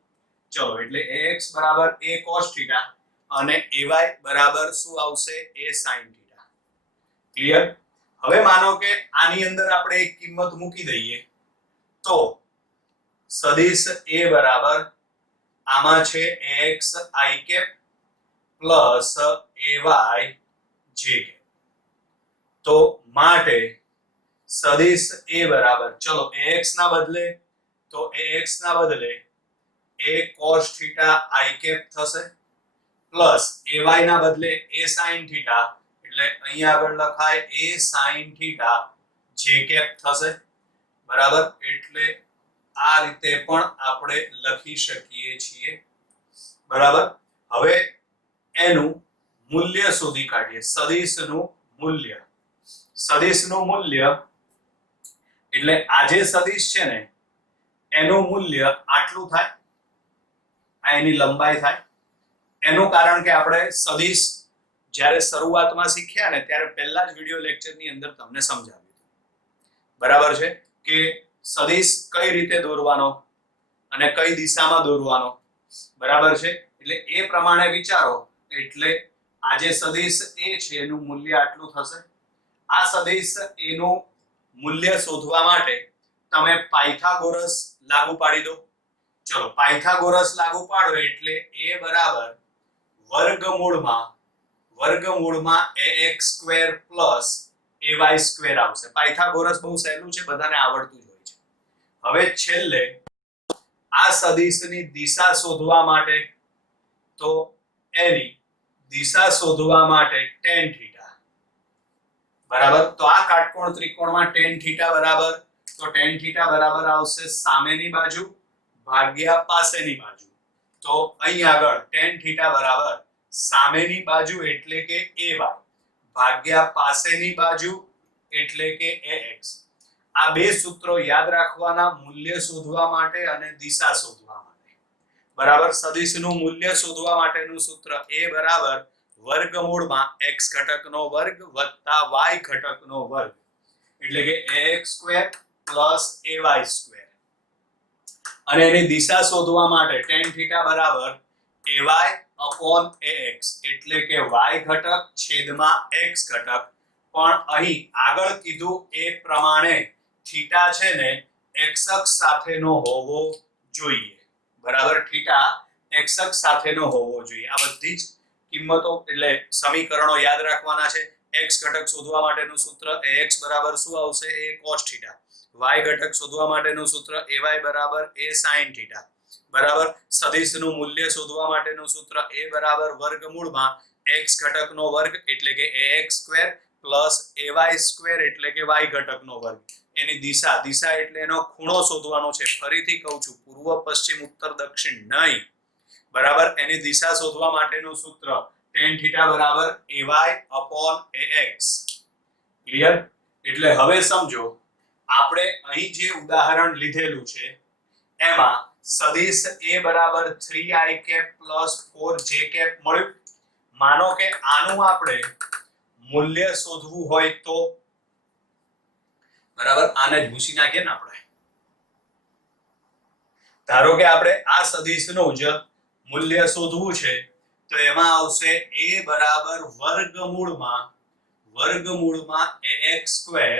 ચલો એટલે ax બરાબર a cos થીટા અને ay બરાબર શું આવશે? a sin theta. ક્લિયર? હવે માનો કે આની અંદર આપણે એક કિંમત મૂકી દઈએ તો સદિશ a બરાબર આમાં છે ax i cap plus ay j cap. તો માટે સદિશ a બરાબર, ચલો ax ના બદલે તો ax ના બદલે a cos theta i cap થશે પ્લસ ay ના બદલે a sin થીટા એટલે અહીં આગળ લખાય a sin theta j cap થશે. બરાબર. એટલે આ રીતે પણ આપણે લખી શકીએ છીએ. બરાબર. હવે એનું મૂલ્ય શોધી કાઢીએ, સદિશનું મૂલ્ય. સદિશનું મૂલ્ય એટલે આ જે સદિશ છે ને એનું મૂલ્ય આટલું થાય. આ એની લંબાઈ થાય. એનું કારણ કે આપણે સદિશ જ્યારે શરૂઆતમાં શીખ્યા ને ત્યારે પહેલા જ વિડિયો લેક્ચરની અંદર તમને સમજાવ્યું. બરાબર છે કે સદિશ કઈ રીતે દોરવાનો અને કઈ દિશામાં દોરવાનો, બરાબર છે. એટલે એ પ્રમાણે વિચારો. એટલે આ જે સદિશ એ છે એનું મૂલ્ય આટલું થશે. આ સદિશ એનું મૂલ્ય શોધવા માટે તમે પાયથાગોરસ લાગુ પાડી દો. ચલો પાયથાગોરસ લાગુ પાડો એટલે a બરાબર વર્ગમૂળમાં ax square plus ay square આવશે. પાયથાગોરસ બહુ સહેલું છે, બધાને આવડતું જ હોય છે. હવે છેલ્લે આ સદિશની દિશા શોધવા માટે તો એની દિશા શોધવા માટે tan થીટા, બરાબર. તો આ કાટકોણ ત્રિકોણમાં tan થીટા બરાબર, તો tan થીટા બરાબર આવશે સામેની બાજુ ભાગ્યા પાસેની બાજુ. તો અહીં આગળ tan થીટા બરાબર સામેની બાજુ એટલે કે ay ભાગ્યા પાસેની બાજુ એટલે કે ax. આ બે સૂત્રો યાદ રાખવાના મૂલ્ય શોધવા માટે અને દિશા શોધવા માટે, બરાબર. સદિશનું મૂલ્ય શોધવા માટેનું સૂત્ર a બરાબર વર્ગમૂળમાં x ઘટકનો વર્ગ વત્તા y ઘટકનો વર્ગ એટલે કે ax square plus ay square. અને એની દિશા શોધવા માટે tan થીટા બરાબર ay અપોન ax એટલે કે y ઘટક છેદમાં x ઘટક. પણ અહીં આગળ કીધું એ પ્રમાણે થીટા છે ને x અક્ષ સાથેનો હોવો જોઈએ, બરાબર. થીટા x અક્ષ સાથેનો હોવો જોઈએ. આ બધી જ કિંમતો એટલે સમીકરણો યાદ રાખવાના છે. x ઘટક શોધવા માટેનું સૂત્ર ax બરાબર શું આવશે? a cos theta. y ઘટક શોધવા માટેનું સૂત્ર ay બરાબર a sin થીટા, બરાબર. સદિશનું મૂલ્ય શોધવા માટેનું સૂત્ર a બરાબર વર્ગમૂળમાં x ઘટકનો વર્ગ એટલે કે ax square plus ay square એટલે કે y ઘટકનો વર્ગ. એની દિશા એટલે એનો ખૂણો શોધવાનો છે. ફરીથી કહું છું, પૂર્વ પશ્ચિમ ઉત્તર દક્ષિણ નહીં, બરાબર. એની દિશા શોધવા માટેનું સૂત્ર tan થીટા બરાબર ay upon ax. ક્લિયર? એટલે હવે સમજો, આપણે અહીં જે ઉદાહરણ લીધેલું છે એમાં સદિશ a બરાબર 3i cap plus 4j cap મળ્યું. માનો કે આનું આપણે મૂલ્ય શોધવું હોય તો, બરાબર. આને જ ભૂસી નાખીએ ને આપણે. ધારો કે આપણે આ સદિશનું જ મૂલ્ય શોધવું છે તો એમાં આવશે a બરાબર વર્ગમૂળમાં ax square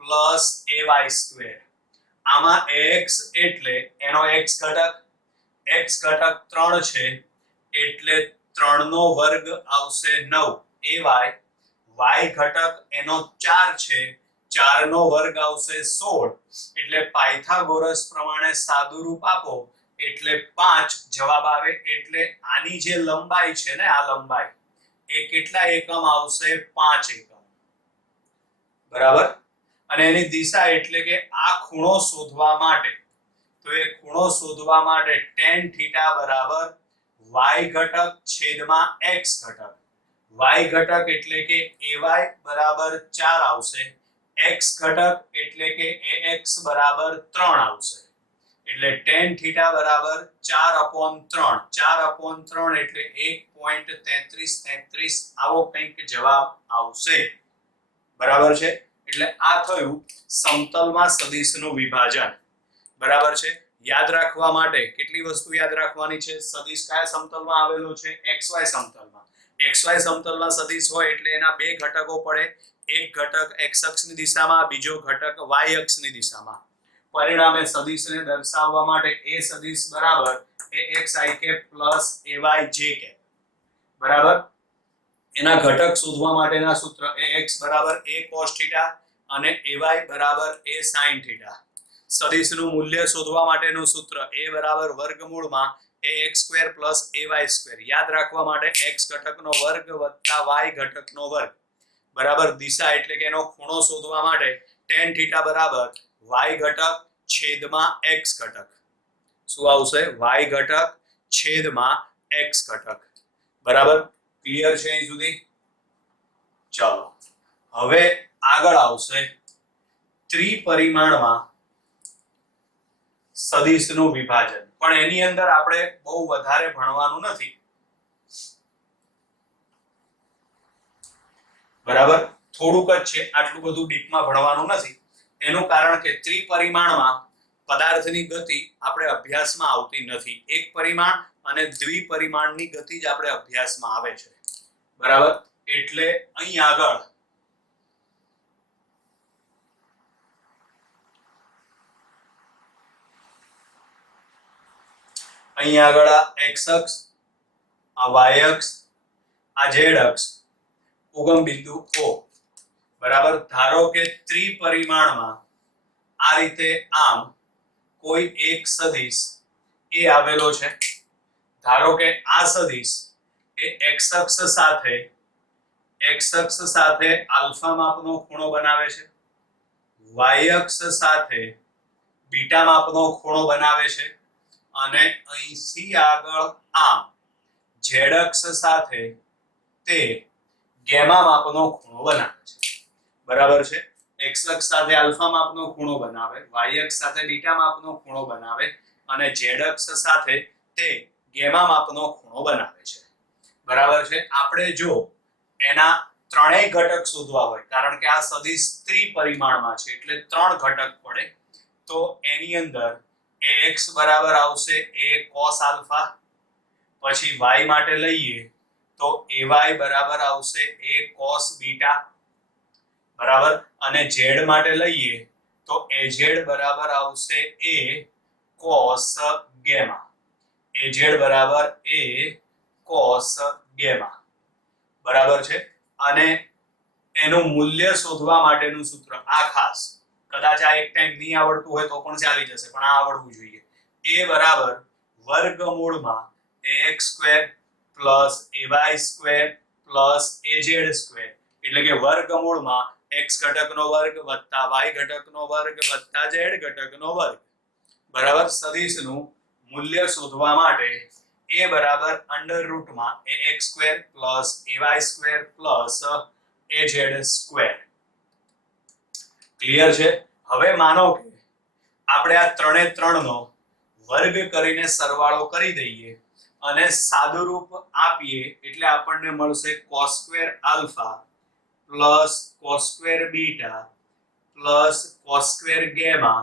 plus ay square. આમાં ax એટલે એનો x ઘટક 3 છે એટલે 3 નો વર્ગ આવશે 9. ay y ઘટક એનો 4 છે, 4 નો વર્ગ આવશે 16. એટલે પાયથાગોરસ પ્રમાણે સાદુરૂપ આપો એટલે 5 જવાબ આવે. એટલે આની જે લંબાઈ છે ને, આ લંબાઈ એ કેટલા એકમ આવશે? 5 એકમ, બરાબર. અને એની દિશા એટલે કે આ ખૂણો શોધવા માટે, તો એ ખૂણો શોધવા માટે tan થીટા બરાબર y ઘટક છેદમાં x ઘટક. y ઘટક એટલે કે ay બરાબર 4 આવશે, x ઘટક એટલે કે ax બરાબર 3 આવશે. એટલે tan થીટા બરાબર 4 upon 3. 4 upon 3 એટલે 1.3333 આવો કંઈક જવાબ આવશે, બરાબર છે. એટલે આ થયું સમતલમાં સદિશનું વિભાજન, બરાબર છે. યાદ રાખવા માટે કેટલી વસ્તુ યાદ રાખવાની છે? સદિશ કયા સમતલમાં આવેલો છે? xy સમતલમાં. xy સમતલમાં સદિશ હોય એટલે એના બે ઘટકો પડે. એક ઘટક x અક્ષની દિશામાં, બીજો ઘટક y અક્ષની દિશામાં. પરિણામે સદિશને દર્શાવવા માટે a સદિશ બરાબર axi cap plus ayj cap, બરાબર. એના ઘટક શોધવા માટેના સૂત્ર ax બરાબર a cos થીટા અને ay બરાબર a sin થીટા. સદિશનું મૂલ્ય શોધવા માટેનું સૂત્ર a બરાબર વર્ગમૂળમાં ax square plus ay square. યાદ રાખવા માટે x ઘટકનો વર્ગ વત્તા y ઘટકનો વર્ગ, બરાબર. દિશા એટલે કે એનો ખૂણો શોધવા માટે tan થીટા બરાબર y ઘટક છેદમાં x ઘટક. શું આવશે? y ઘટક છેદમાં x ઘટક, બરાબર. ક્લિયર છે અહીં સુધી? ચાલો હવે આગળ આવશે ત્રિપરિમાણમાં સદિશનું વિભાજન. પણ એની અંદર આપણે બહુ વધારે ભણવાનું નથી, બરાબર. થોડુંક જ છે, આટલું બધું ડીપમાં ભણવાનું નથી. એનું કારણ કે ત્રિપરિમાણમાં પદાર્થની ગતિ આપણે અભ્યાસમાં આવતી નથી. એક પરિમાણ અને દ્વિપરિમાણની ગતિ જ આપણે અભ્યાસમાં આવે છે. બરાબર, એટલે અહીં આગળ આ x અક્ષ, આ y અક્ષ, આ z અક્ષ, ઉગમ બિંદુ O. બરાબર, ધારો કે ત્રિપરિમાણમાં આ રીતે આમ કોઈ એક સદિશ એ આવેલો છે. ધારો કે આ સદિશ એ x અક્ષ સાથે આલ્ફા માપનો ખૂણો બનાવે છે, y અક્ષ સાથે બીટા માપનો ખૂણો બનાવે છે અને અહીંથી આગળ આમ z અક્ષ સાથે તે ગેમા માપનો ખૂણો બનાવે છે. બરાબર છે, x અક્ષ સાથે આલ્ફા માપનો ખૂણો બનાવે, y અક્ષ સાથે બીટા માપનો ખૂણો બનાવે અને z અક્ષ સાથે તે ગેમા માપનો ખૂણો બનાવે છે. બરાબર છે, આપણે જો એના ત્રણેય ઘટક શોધવા હોય, કારણ કે આ સદિશ ત્રિપરિમાણમાં છે એટલે ત્રણ ઘટક પડે, તો એની અંદર ax બરાબર આવશે a cos આલ્ફા, પછી y માટે લઈએ તો ay બરાબર આવશે a cos બીટા, બરાબર, અને z માટે લઈએ તો az બરાબર આવશે a cos ગેમા, az બરાબર a cos ગેમા. બરાબર છે, અને એનું મૂલ્ય શોધવા માટેનું સૂત્ર આ ખાસ, કદાચ આ એક ટાઈમ નહીં આવડતું હોય તો પણ ચાલી જશે, પણ આ આવડવું જોઈએ. a બરાબર વર્ગમૂળમાં ax square plus ay square plus az square, એટલે કે વર્ગમૂળમાં x ઘટકનો વર્ગ વત્તા y ઘટકનો વર્ગ વત્તા z ઘટકનો વર્ગ. બરાબર, સદિશનું મૂલ્ય શોધવા માટે a બરાબર અંડર રૂટમાં ax square plus ay square plus az square. Clear છે? હવે માનો કે આપણે આ ત્રણે ત્રણનો વર્ગ કરીને સરવાળો કરી દઈએ અને સાદુરૂપ આપીએ એટલે આપણને મળશે cos square alpha plus cos square beta plus cos square gamma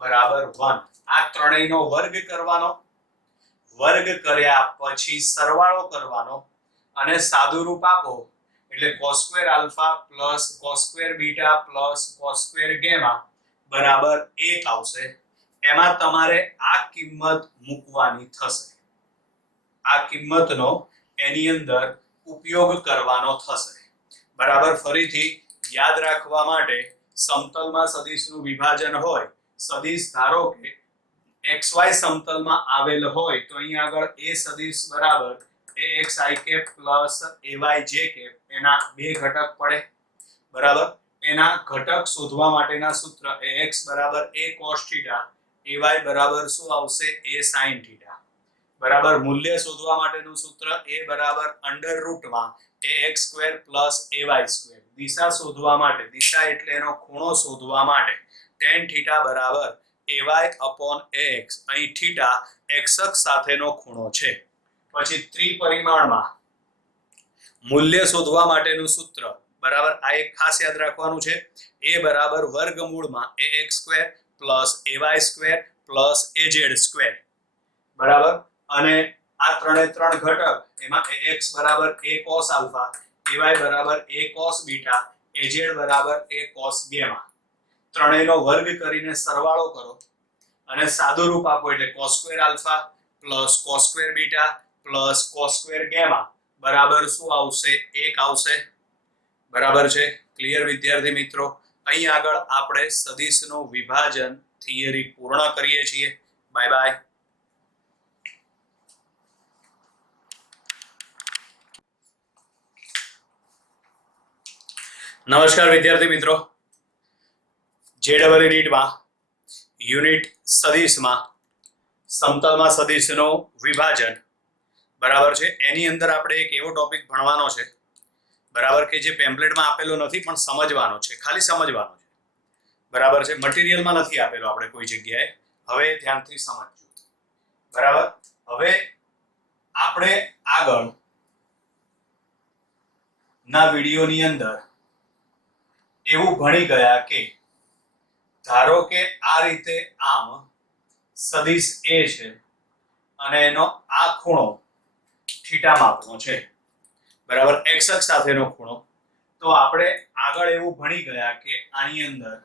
બરાબર 1. આ ત્રણેયનો વર્ગ કરવાનો, વર્ગ કર્યા પછી સરવાળો કરવાનો અને સાદુરૂપ આપો એટલે cos square alpha plus cos square beta plus cos square gamma બરાબર 1 આવશે. એમાં તમારે આ કિંમત મૂકવાની થશે, આ કિંમતનો એની અંદર ઉપયોગ કરવાનો થશે. બરાબર, ફરીથી યાદ રાખવા માટે સમતલમાં સદિશનું વિભાજન હોય, સદિશ ધારો કે xy સમતલમાં આવેલ હોય તો અહીં આગળ a સદિશ બરાબર axi cap plus ayj cap, એના બે ઘટક પડે. બરાબર, એના ઘટક શોધવા માટેના સૂત્ર ax બરાબર a cos થીટા, ay બરાબર શું આવશે a sin થીટા. બરાબર, મૂલ્ય શોધવા માટેનું સૂત્ર a બરાબર અંડર રૂટમાં ax square plus ay square. દિશા શોધવા માટે, દિશા એટલે એનો ખૂણો શોધવા માટે tan થીટા બરાબર ay upon ax, અહીં થીટા x અક્ષ સાથેનો ખૂણો છે. પછી ત્રિપરિમાણમાં મૂલ્ય શોધવા માટેનું સૂત્ર બરાબર, આ એક ખાસ યાદ રાખવાનું છે, a બરાબર વર્ગમૂળમાં ax square plus ay square plus az square. બરાબર, અને આ ત્રણે ત્રણ ઘટક એમાં ax બરાબર a cos આલ્ફા, ay બરાબર a cos બીટા, az બરાબર a cos ગેમા. ત્રણેયનો વર્ગ કરીને સરવાળો કરો અને સાદુરૂપ આપો એટલે cos square alpha plus cos square beta plus cos square gamma બરાબર શું આવશે 1 આવશે. બરાબર છે, ક્લિયર વિદ્યાર્થી મિત્રો? અહીં આગળ આપણે સદિશનું વિભાજન થિયરી પૂર્ણ કરીએ છીએ. Bye bye. નમસ્કાર વિદ્યાર્થી મિત્રો, JEE નીટમાં યુનિટ સદિશમાં સમતલમાં સદિશનું વિભાજન, બરાબર છે, એની અંદર આપણે એક એવો ટોપિક ભણવાનો છે, બરાબર, કે જે પેમ્પલેટમાં આપેલો નથી પણ સમજવાનો છે, ખાલી સમજવાનો છે. બરાબર છે, મટીરિયલમાં નથી આપેલો આપણે કોઈ જગ્યાએ. હવે ધ્યાનથી સમજજો. બરાબર, હવે આપણે આગળ ના વિડીયોની અંદર એવું ભણી ગયા કે ધારો કે આ રીતે આમ સદિશ એ છે અને એનો આ ખૂણો થીટા માપનો છે, બરાબર, એક્સ અક્ષ સાથેનો ખૂણો. તો આપણે આગળ એવું ભણી ગયા કે આની અંદર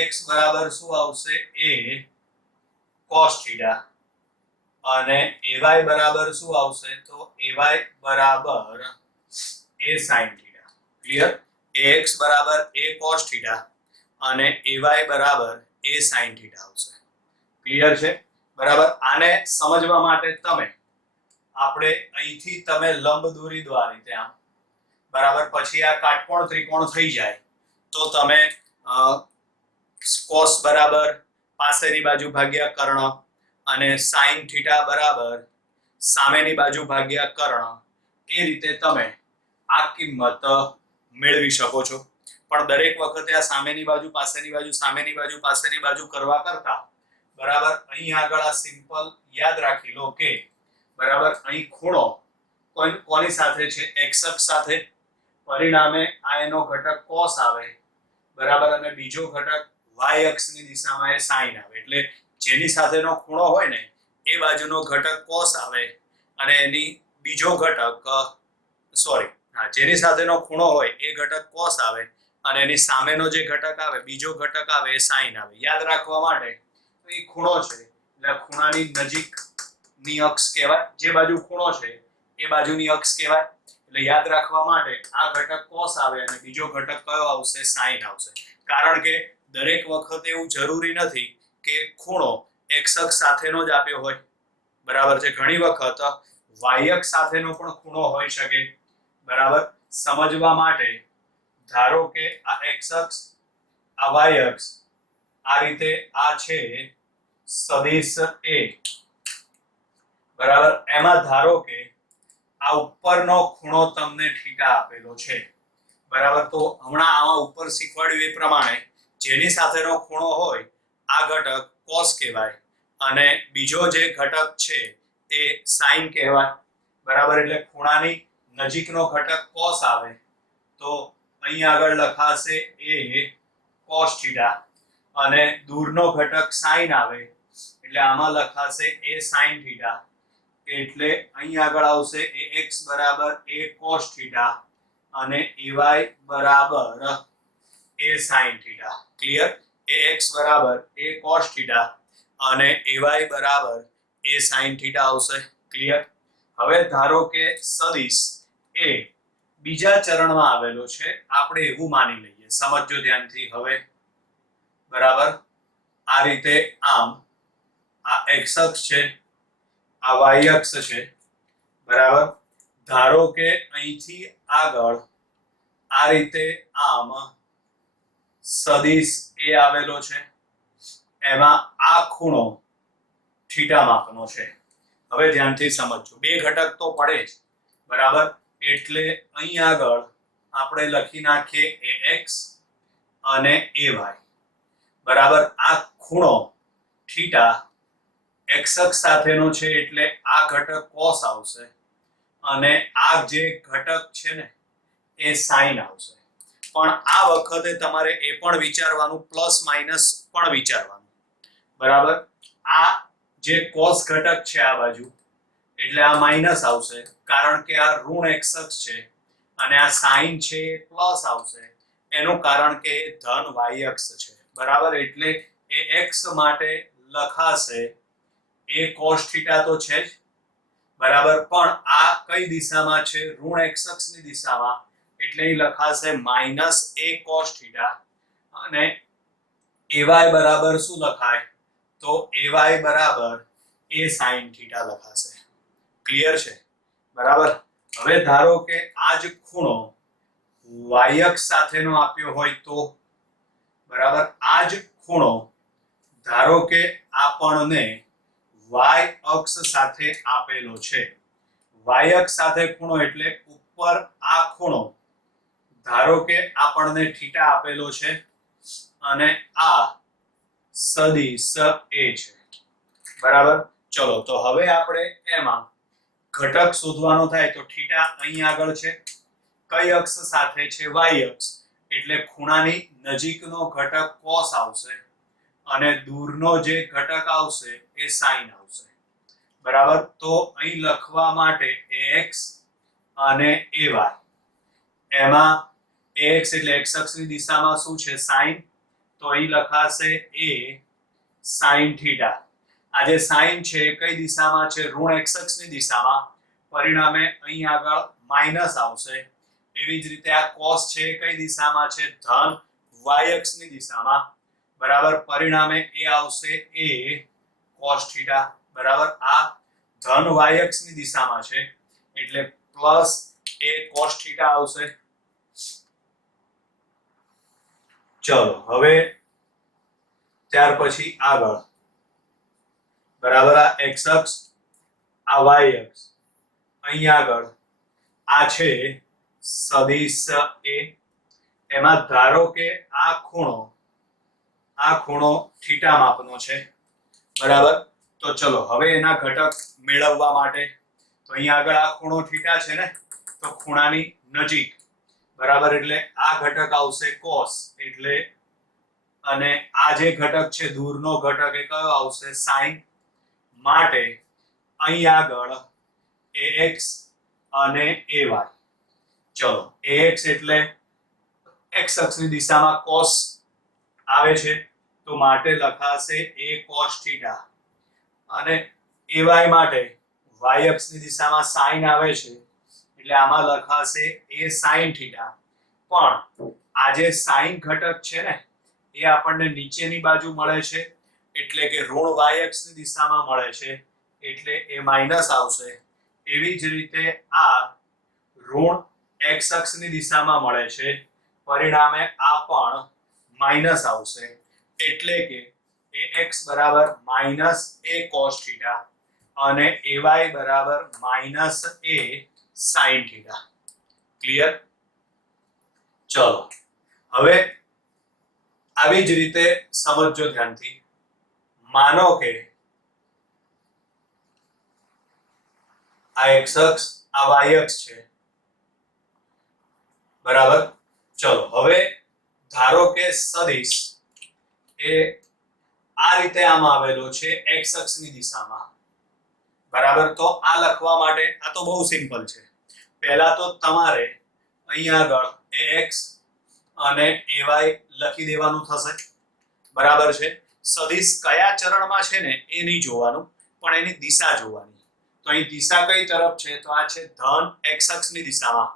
ax બરાબર શું આવશે, a cos થીટા, અને ay બરાબર શું આવશે, તો ay બરાબર a sin theta. Clear? ax બરાબર a cos થીટા અને ay બરાબર a sin થીટા આવશે. ક્લિયર છે? બરાબર. આને સમજવા માટે આપણે અહીંથી તમે લંબ દોરી દો આ રીતે આમ, બરાબર, પછી આ કાટકોણ ત્રિકોણ થઈ જાય તો તમે cos બરાબર પાસેની બાજુ ભાગ્યા કર્ણ અને sin થીટા બરાબર સામેની બાજુ ભાગ્યા કર્ણ, એ રીતે તમે આ કિંમત મેળવી શકો છો. પણ દરેક વખતે આ સામેની બાજુ પાસેની બાજુ સામેની બાજુ પાસેની બાજુ કરવા કરતા, બરાબર, અહીં આગળ આ સિમ્પલ યાદ રાખી લો કે, બરાબર, અહીં ખૂણો કોની સાથે છે, એક્સ અક્ષ સાથે, પરિણામે આ એનો ઘટક cos આવે, બરાબર, અને બીજો ઘટક y અક્ષની દિશામાં એ sin આવે. એટલે જેની સાથેનો ખૂણો હોય ને એ બાજુનો ઘટક cos આવે અને એની બીજો ઘટક જેની સાથેનો ખૂણો હોય એ ઘટક cos આવે અને એની સામેનો જે ઘટક આવે બીજો ઘટક આવે એ sin આવે. યાદ રાખવા માટે એ ખૂણો છે એટલે ખૂણાની નજીકની અક્ષ કહેવાય, જે બાજુ ખૂણો છે એ બાજુની અક્ષ કહેવાય. એટલે યાદ રાખવા માટે આ ઘટક cos આવે અને બીજો ઘટક કયો આવશે, sin આવશે. કારણ કે દરેક વખતે એવું જરૂરી નથી કે ખૂણો x અક્ષ સાથેનો જ આપ્યો હોય, બરાબર છે, ઘણી વખત y અક્ષ સાથેનો પણ ખૂણો હોઈ શકે, બરાબર. સમજવા માટે ધારો કે આ x અક્ષ, આ y અક્ષ, આ રીતે આ છે સદિશ a, બરાબર. એમાં ધારો કે આ ઉપરનો ખૂણો તમને થીટા આપેલો છે, બરાબર. તો હમણાં આમાં ઉપર શીખવાડ્યું એ પ્રમાણે જેની સાથેનો ખૂણો હોય આ ઘટક cos કહેવાય અને બીજો જે ઘટક છે એ sin કહેવાય, બરાબર. એટલે ખૂણાની નજીકનો ઘટક cos આવે તો અહીં આગળ લખાશે a cos થીટા અને દૂરનો ઘટક sin આવે એટલે આમાં લખાશે a sin થીટા. એટલે અહીં આગળ આવશે ax બરાબર a cos થીટા અને ay બરાબર a sin theta. Clear? ax બરાબર a cos થીટા અને ay બરાબર a sin થીટા આવશે. ક્લિયર? હવે ધારો કે સદિશ એ બીજા ચરણમાં આવેલો છે, આપણે એવું માની લઈએ, સમજજો ધ્યાનથી હવે, બરાબર. આ રીતે આમ આ x અક્ષ છે, આ y અક્ષ છે, બરાબર. ધારો કે અહીંથી આગળ આ રીતે આમ સદિશ એ આવેલો છે, એમાં આ ખૂણો થીટા માપનો છે. હવે ધ્યાનથી સમજજો, બે ઘટક તો પડે જ, બરાબર. એટલે અહીં આગળ આપણે લખી નાખીએ ax અને ay, બરાબર. આ ખૂણો થીટા x અક્ષ સાથેનો છે એટલે આ ઘટક cos આવશે અને આ જે ઘટક છે ને એ sin આવશે. પણ આ વખતે તમારે એ પણ વિચારવાનું, પ્લસ માઇનસ પણ વિચારવાનું, બરાબર. આ જે cos ઘટક છે આ બાજુ એટલે આ માઇનસ આવશે કારણ કે આ ઋણ x અક્ષ છે અને આ sin છે એ પ્લસ આવશે એનું કારણ કે ધન y અક્ષ છે, બરાબર. એટલે એ x માટે લખાશે a cos થીટા તો છે જ, બરાબર, પણ આ કઈ દિશામાં છે, ઋણ x અક્ષની દિશામાં, એટલે એ લખાશે માઇનસ a cos થીટા અને ay બરાબર શું લખાય, તો ay બરાબર a sin થીટા લખાશે. ક્લિયર છે? બરાબર. હવે ધારો કે આ જ ખૂણો y અક્ષ સાથેનો આપ્યો હોય તો, બરાબર, આ જ ખૂણો ધારો કે આપણને y અક્ષ સાથે આપેલો છે, y અક્ષ સાથે ખૂણો એટલે ઉપર આ ખૂણો ધારો કે આપણને થીટા આપેલો છે અને આ સદિશ a છે, બરાબર. ચલો, તો હવે આપણે એમાં ઘટક શોધવાનો થાય તો થીટા અહીં આગળ છે, કઈ અક્ષ સાથે છે, y અક્ષ, એટલે ખૂણાની નજીકનો ઘટક cos આવશે અને દૂરનો જે ઘટક આવશે એ sin આવશે. બરાબર. તો અહીં લખવા માટે ax અને ay, એમાં ax એટલે x અક્ષની દિશામાં શું છે sin, તો અહીં લખાશે a sin થીટા. આ જે sin છે કઈ દિશામાં છે? ઋણ x અક્ષની દિશામાં, પરિણામે અહીં આગળ માઈનસ આવશે. એવી જ રીતે આ cos છે કઈ દિશામાં છે? ધન y અક્ષની દિશામાં, બરાબર. પરિણામે એ આવશે a cos થીટા. બરાબર. આ ધન y અક્ષની દિશામાં છે એટલે પ્લસ a cos થીટા આવશે. ચલો હવે ત્યાર પછી આગળ, બરાબર. આ x અક્ષ, આ y અક્ષ, અહીં આગળ આ છે સદિશ a. એમાં ધારો કે આ ખૂણો થીટા માપનો છે, બરાબર. તો ચલો હવે એના ઘટક મેળવવા માટે, તો અહીંયા આગળ આ ખૂણો થીટા છે ને, તો ખૂણાની નજીક, બરાબર, એટલે આ ઘટક આવશે cos, એટલે અને આ જે ઘટક છે દૂરનો ઘટક એ કયો આવશે? sin. માટે અહીં આગળ ax અને ay. ચલો ax એટલે x અક્ષની દિશામાં cos આવે છે, તો માટે લખાશે a cos થીટા, અને ay માટે y અક્ષની દિશામાં sin આવે છે એટલે આમાં લખાશે a sin થીટા. પણ આ જે sin ઘટક છે ને એ આપણને નીચેની બાજુ મળે છે એટલે કે ઋણ y અક્ષની દિશામાં મળે છે એટલે એ માઈનસ આવશે. એવી જ રીતે આ ઋણ x અક્ષની દિશામાં મળે છે, પરિણામે આ પણ માઈનસ આવશે એટલે કે ax બરાબર માઈનસ a cos થીટા અને ay બરાબર minus a sin theta. Clear? ચલો હવે આવી જ રીતે સમજજો ધ્યાનથી. માનો કે આ x અક્ષ, આ y અક્ષ છે, બરાબર. ચલો હવે ધારો કે સદિશ એ આ રીતે આમ આવેલો છે x અક્ષની દિશામાં, બરાબર. તો આ લખવા માટે આ તો બહુ સિમ્પલ છે. પહેલા તો તમારે અહીં આગળ ax અને ay લખી દેવાનું થશે, બરાબર છે. સદિશ કયા ચરણમાં છે ને એ નહીં જોવાનું, પણ એની દિશા જોવાની. તો અહીં દિશા કઈ તરફ છે? તો આ છે ધન x અક્ષની દિશામાં,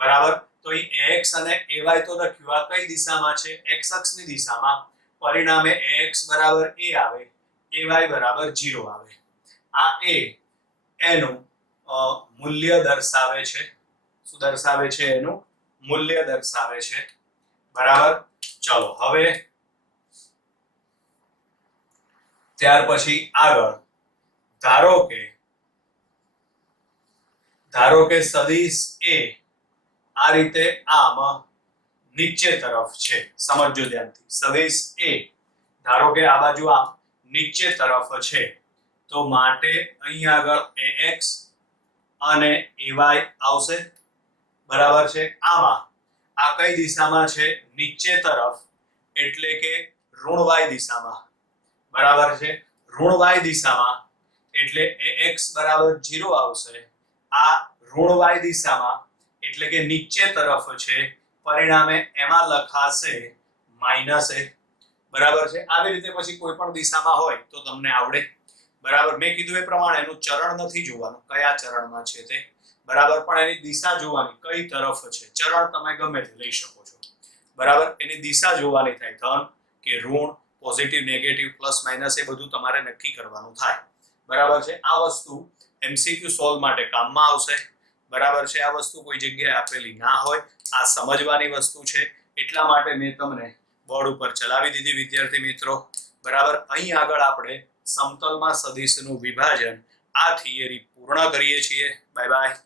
બરાબર. તો અહીં ax અને ay તો લખ્યું, આ કઈ દિશામાં છે? x અક્ષની દિશામાં. પરિણામે ax બરાબર a આવે, ay બરાબર 0 આવે. આ a એનું મૂલ્ય દર્શાવે છે. શું દર્શાવે છે? એનું મૂલ્ય દર્શાવે છે, બરાબર. ચલો હવે ત્યાર પછી આગળ ધારો કે સદિશ a આ રીતે આમ નીચે તરફ છે. સમજજો ધ્યાનથી. સદિશ a ધારો કે આ બાજુ આમ નીચે તરફ છે, તો માટે અહીં આગળ ax અને ay આવશે, બરાબર છે. આમાં આ કઈ દિશામાં છે? નીચે તરફ, એટલે કે ઋણ y દિશામાં, બરાબર છે. ઋણ y દિશામાં એટલે ax બરાબર 0 આવશે. આ ઋણ y દિશામાં એટલે કે નીચે તરફ છે, પરિણામે એમાં લખાશે માઈનસ a, બરાબર છે. આવી રીતે પછી કોઈ પણ દિશામાં હોય તો તમને આવડે, બરાબર. મેં કીધું એ પ્રમાણે એનું ચરણ નથી જોવાનું કયા ચરણમાં છે તે, બરાબર, પણ એની દિશા જોવાની કઈ તરફ છે. ચરણ તમે ગમે તે લઈ શકો છો, બરાબર. એની દિશા જોવાની થાય, ધન કે ઋણ, પોઝિટિવ, નેગેટિવ, પ્લસ માઇનસ, એ બધું તમારે નક્કી કરવાનું થાય, બરાબર છે. આ વસ્તુ MCQ સોલ્વ માટે કામમાં આવશે, બરાબર છે. આ વસ્તુ કોઈ જગ્યાએ આપેલી ના હોય, આ સમજવાની વસ્તુ છે, એટલા માટે મેં તમને બોર્ડ ઉપર ચલાવી દીધી વિદ્યાર્થી મિત્રો, બરાબર. અહીં આગળ આપણે સમતલમાં સદિશનું વિભાજન આ થિયરી પૂર્ણ કરીએ છીએ. Bye bye.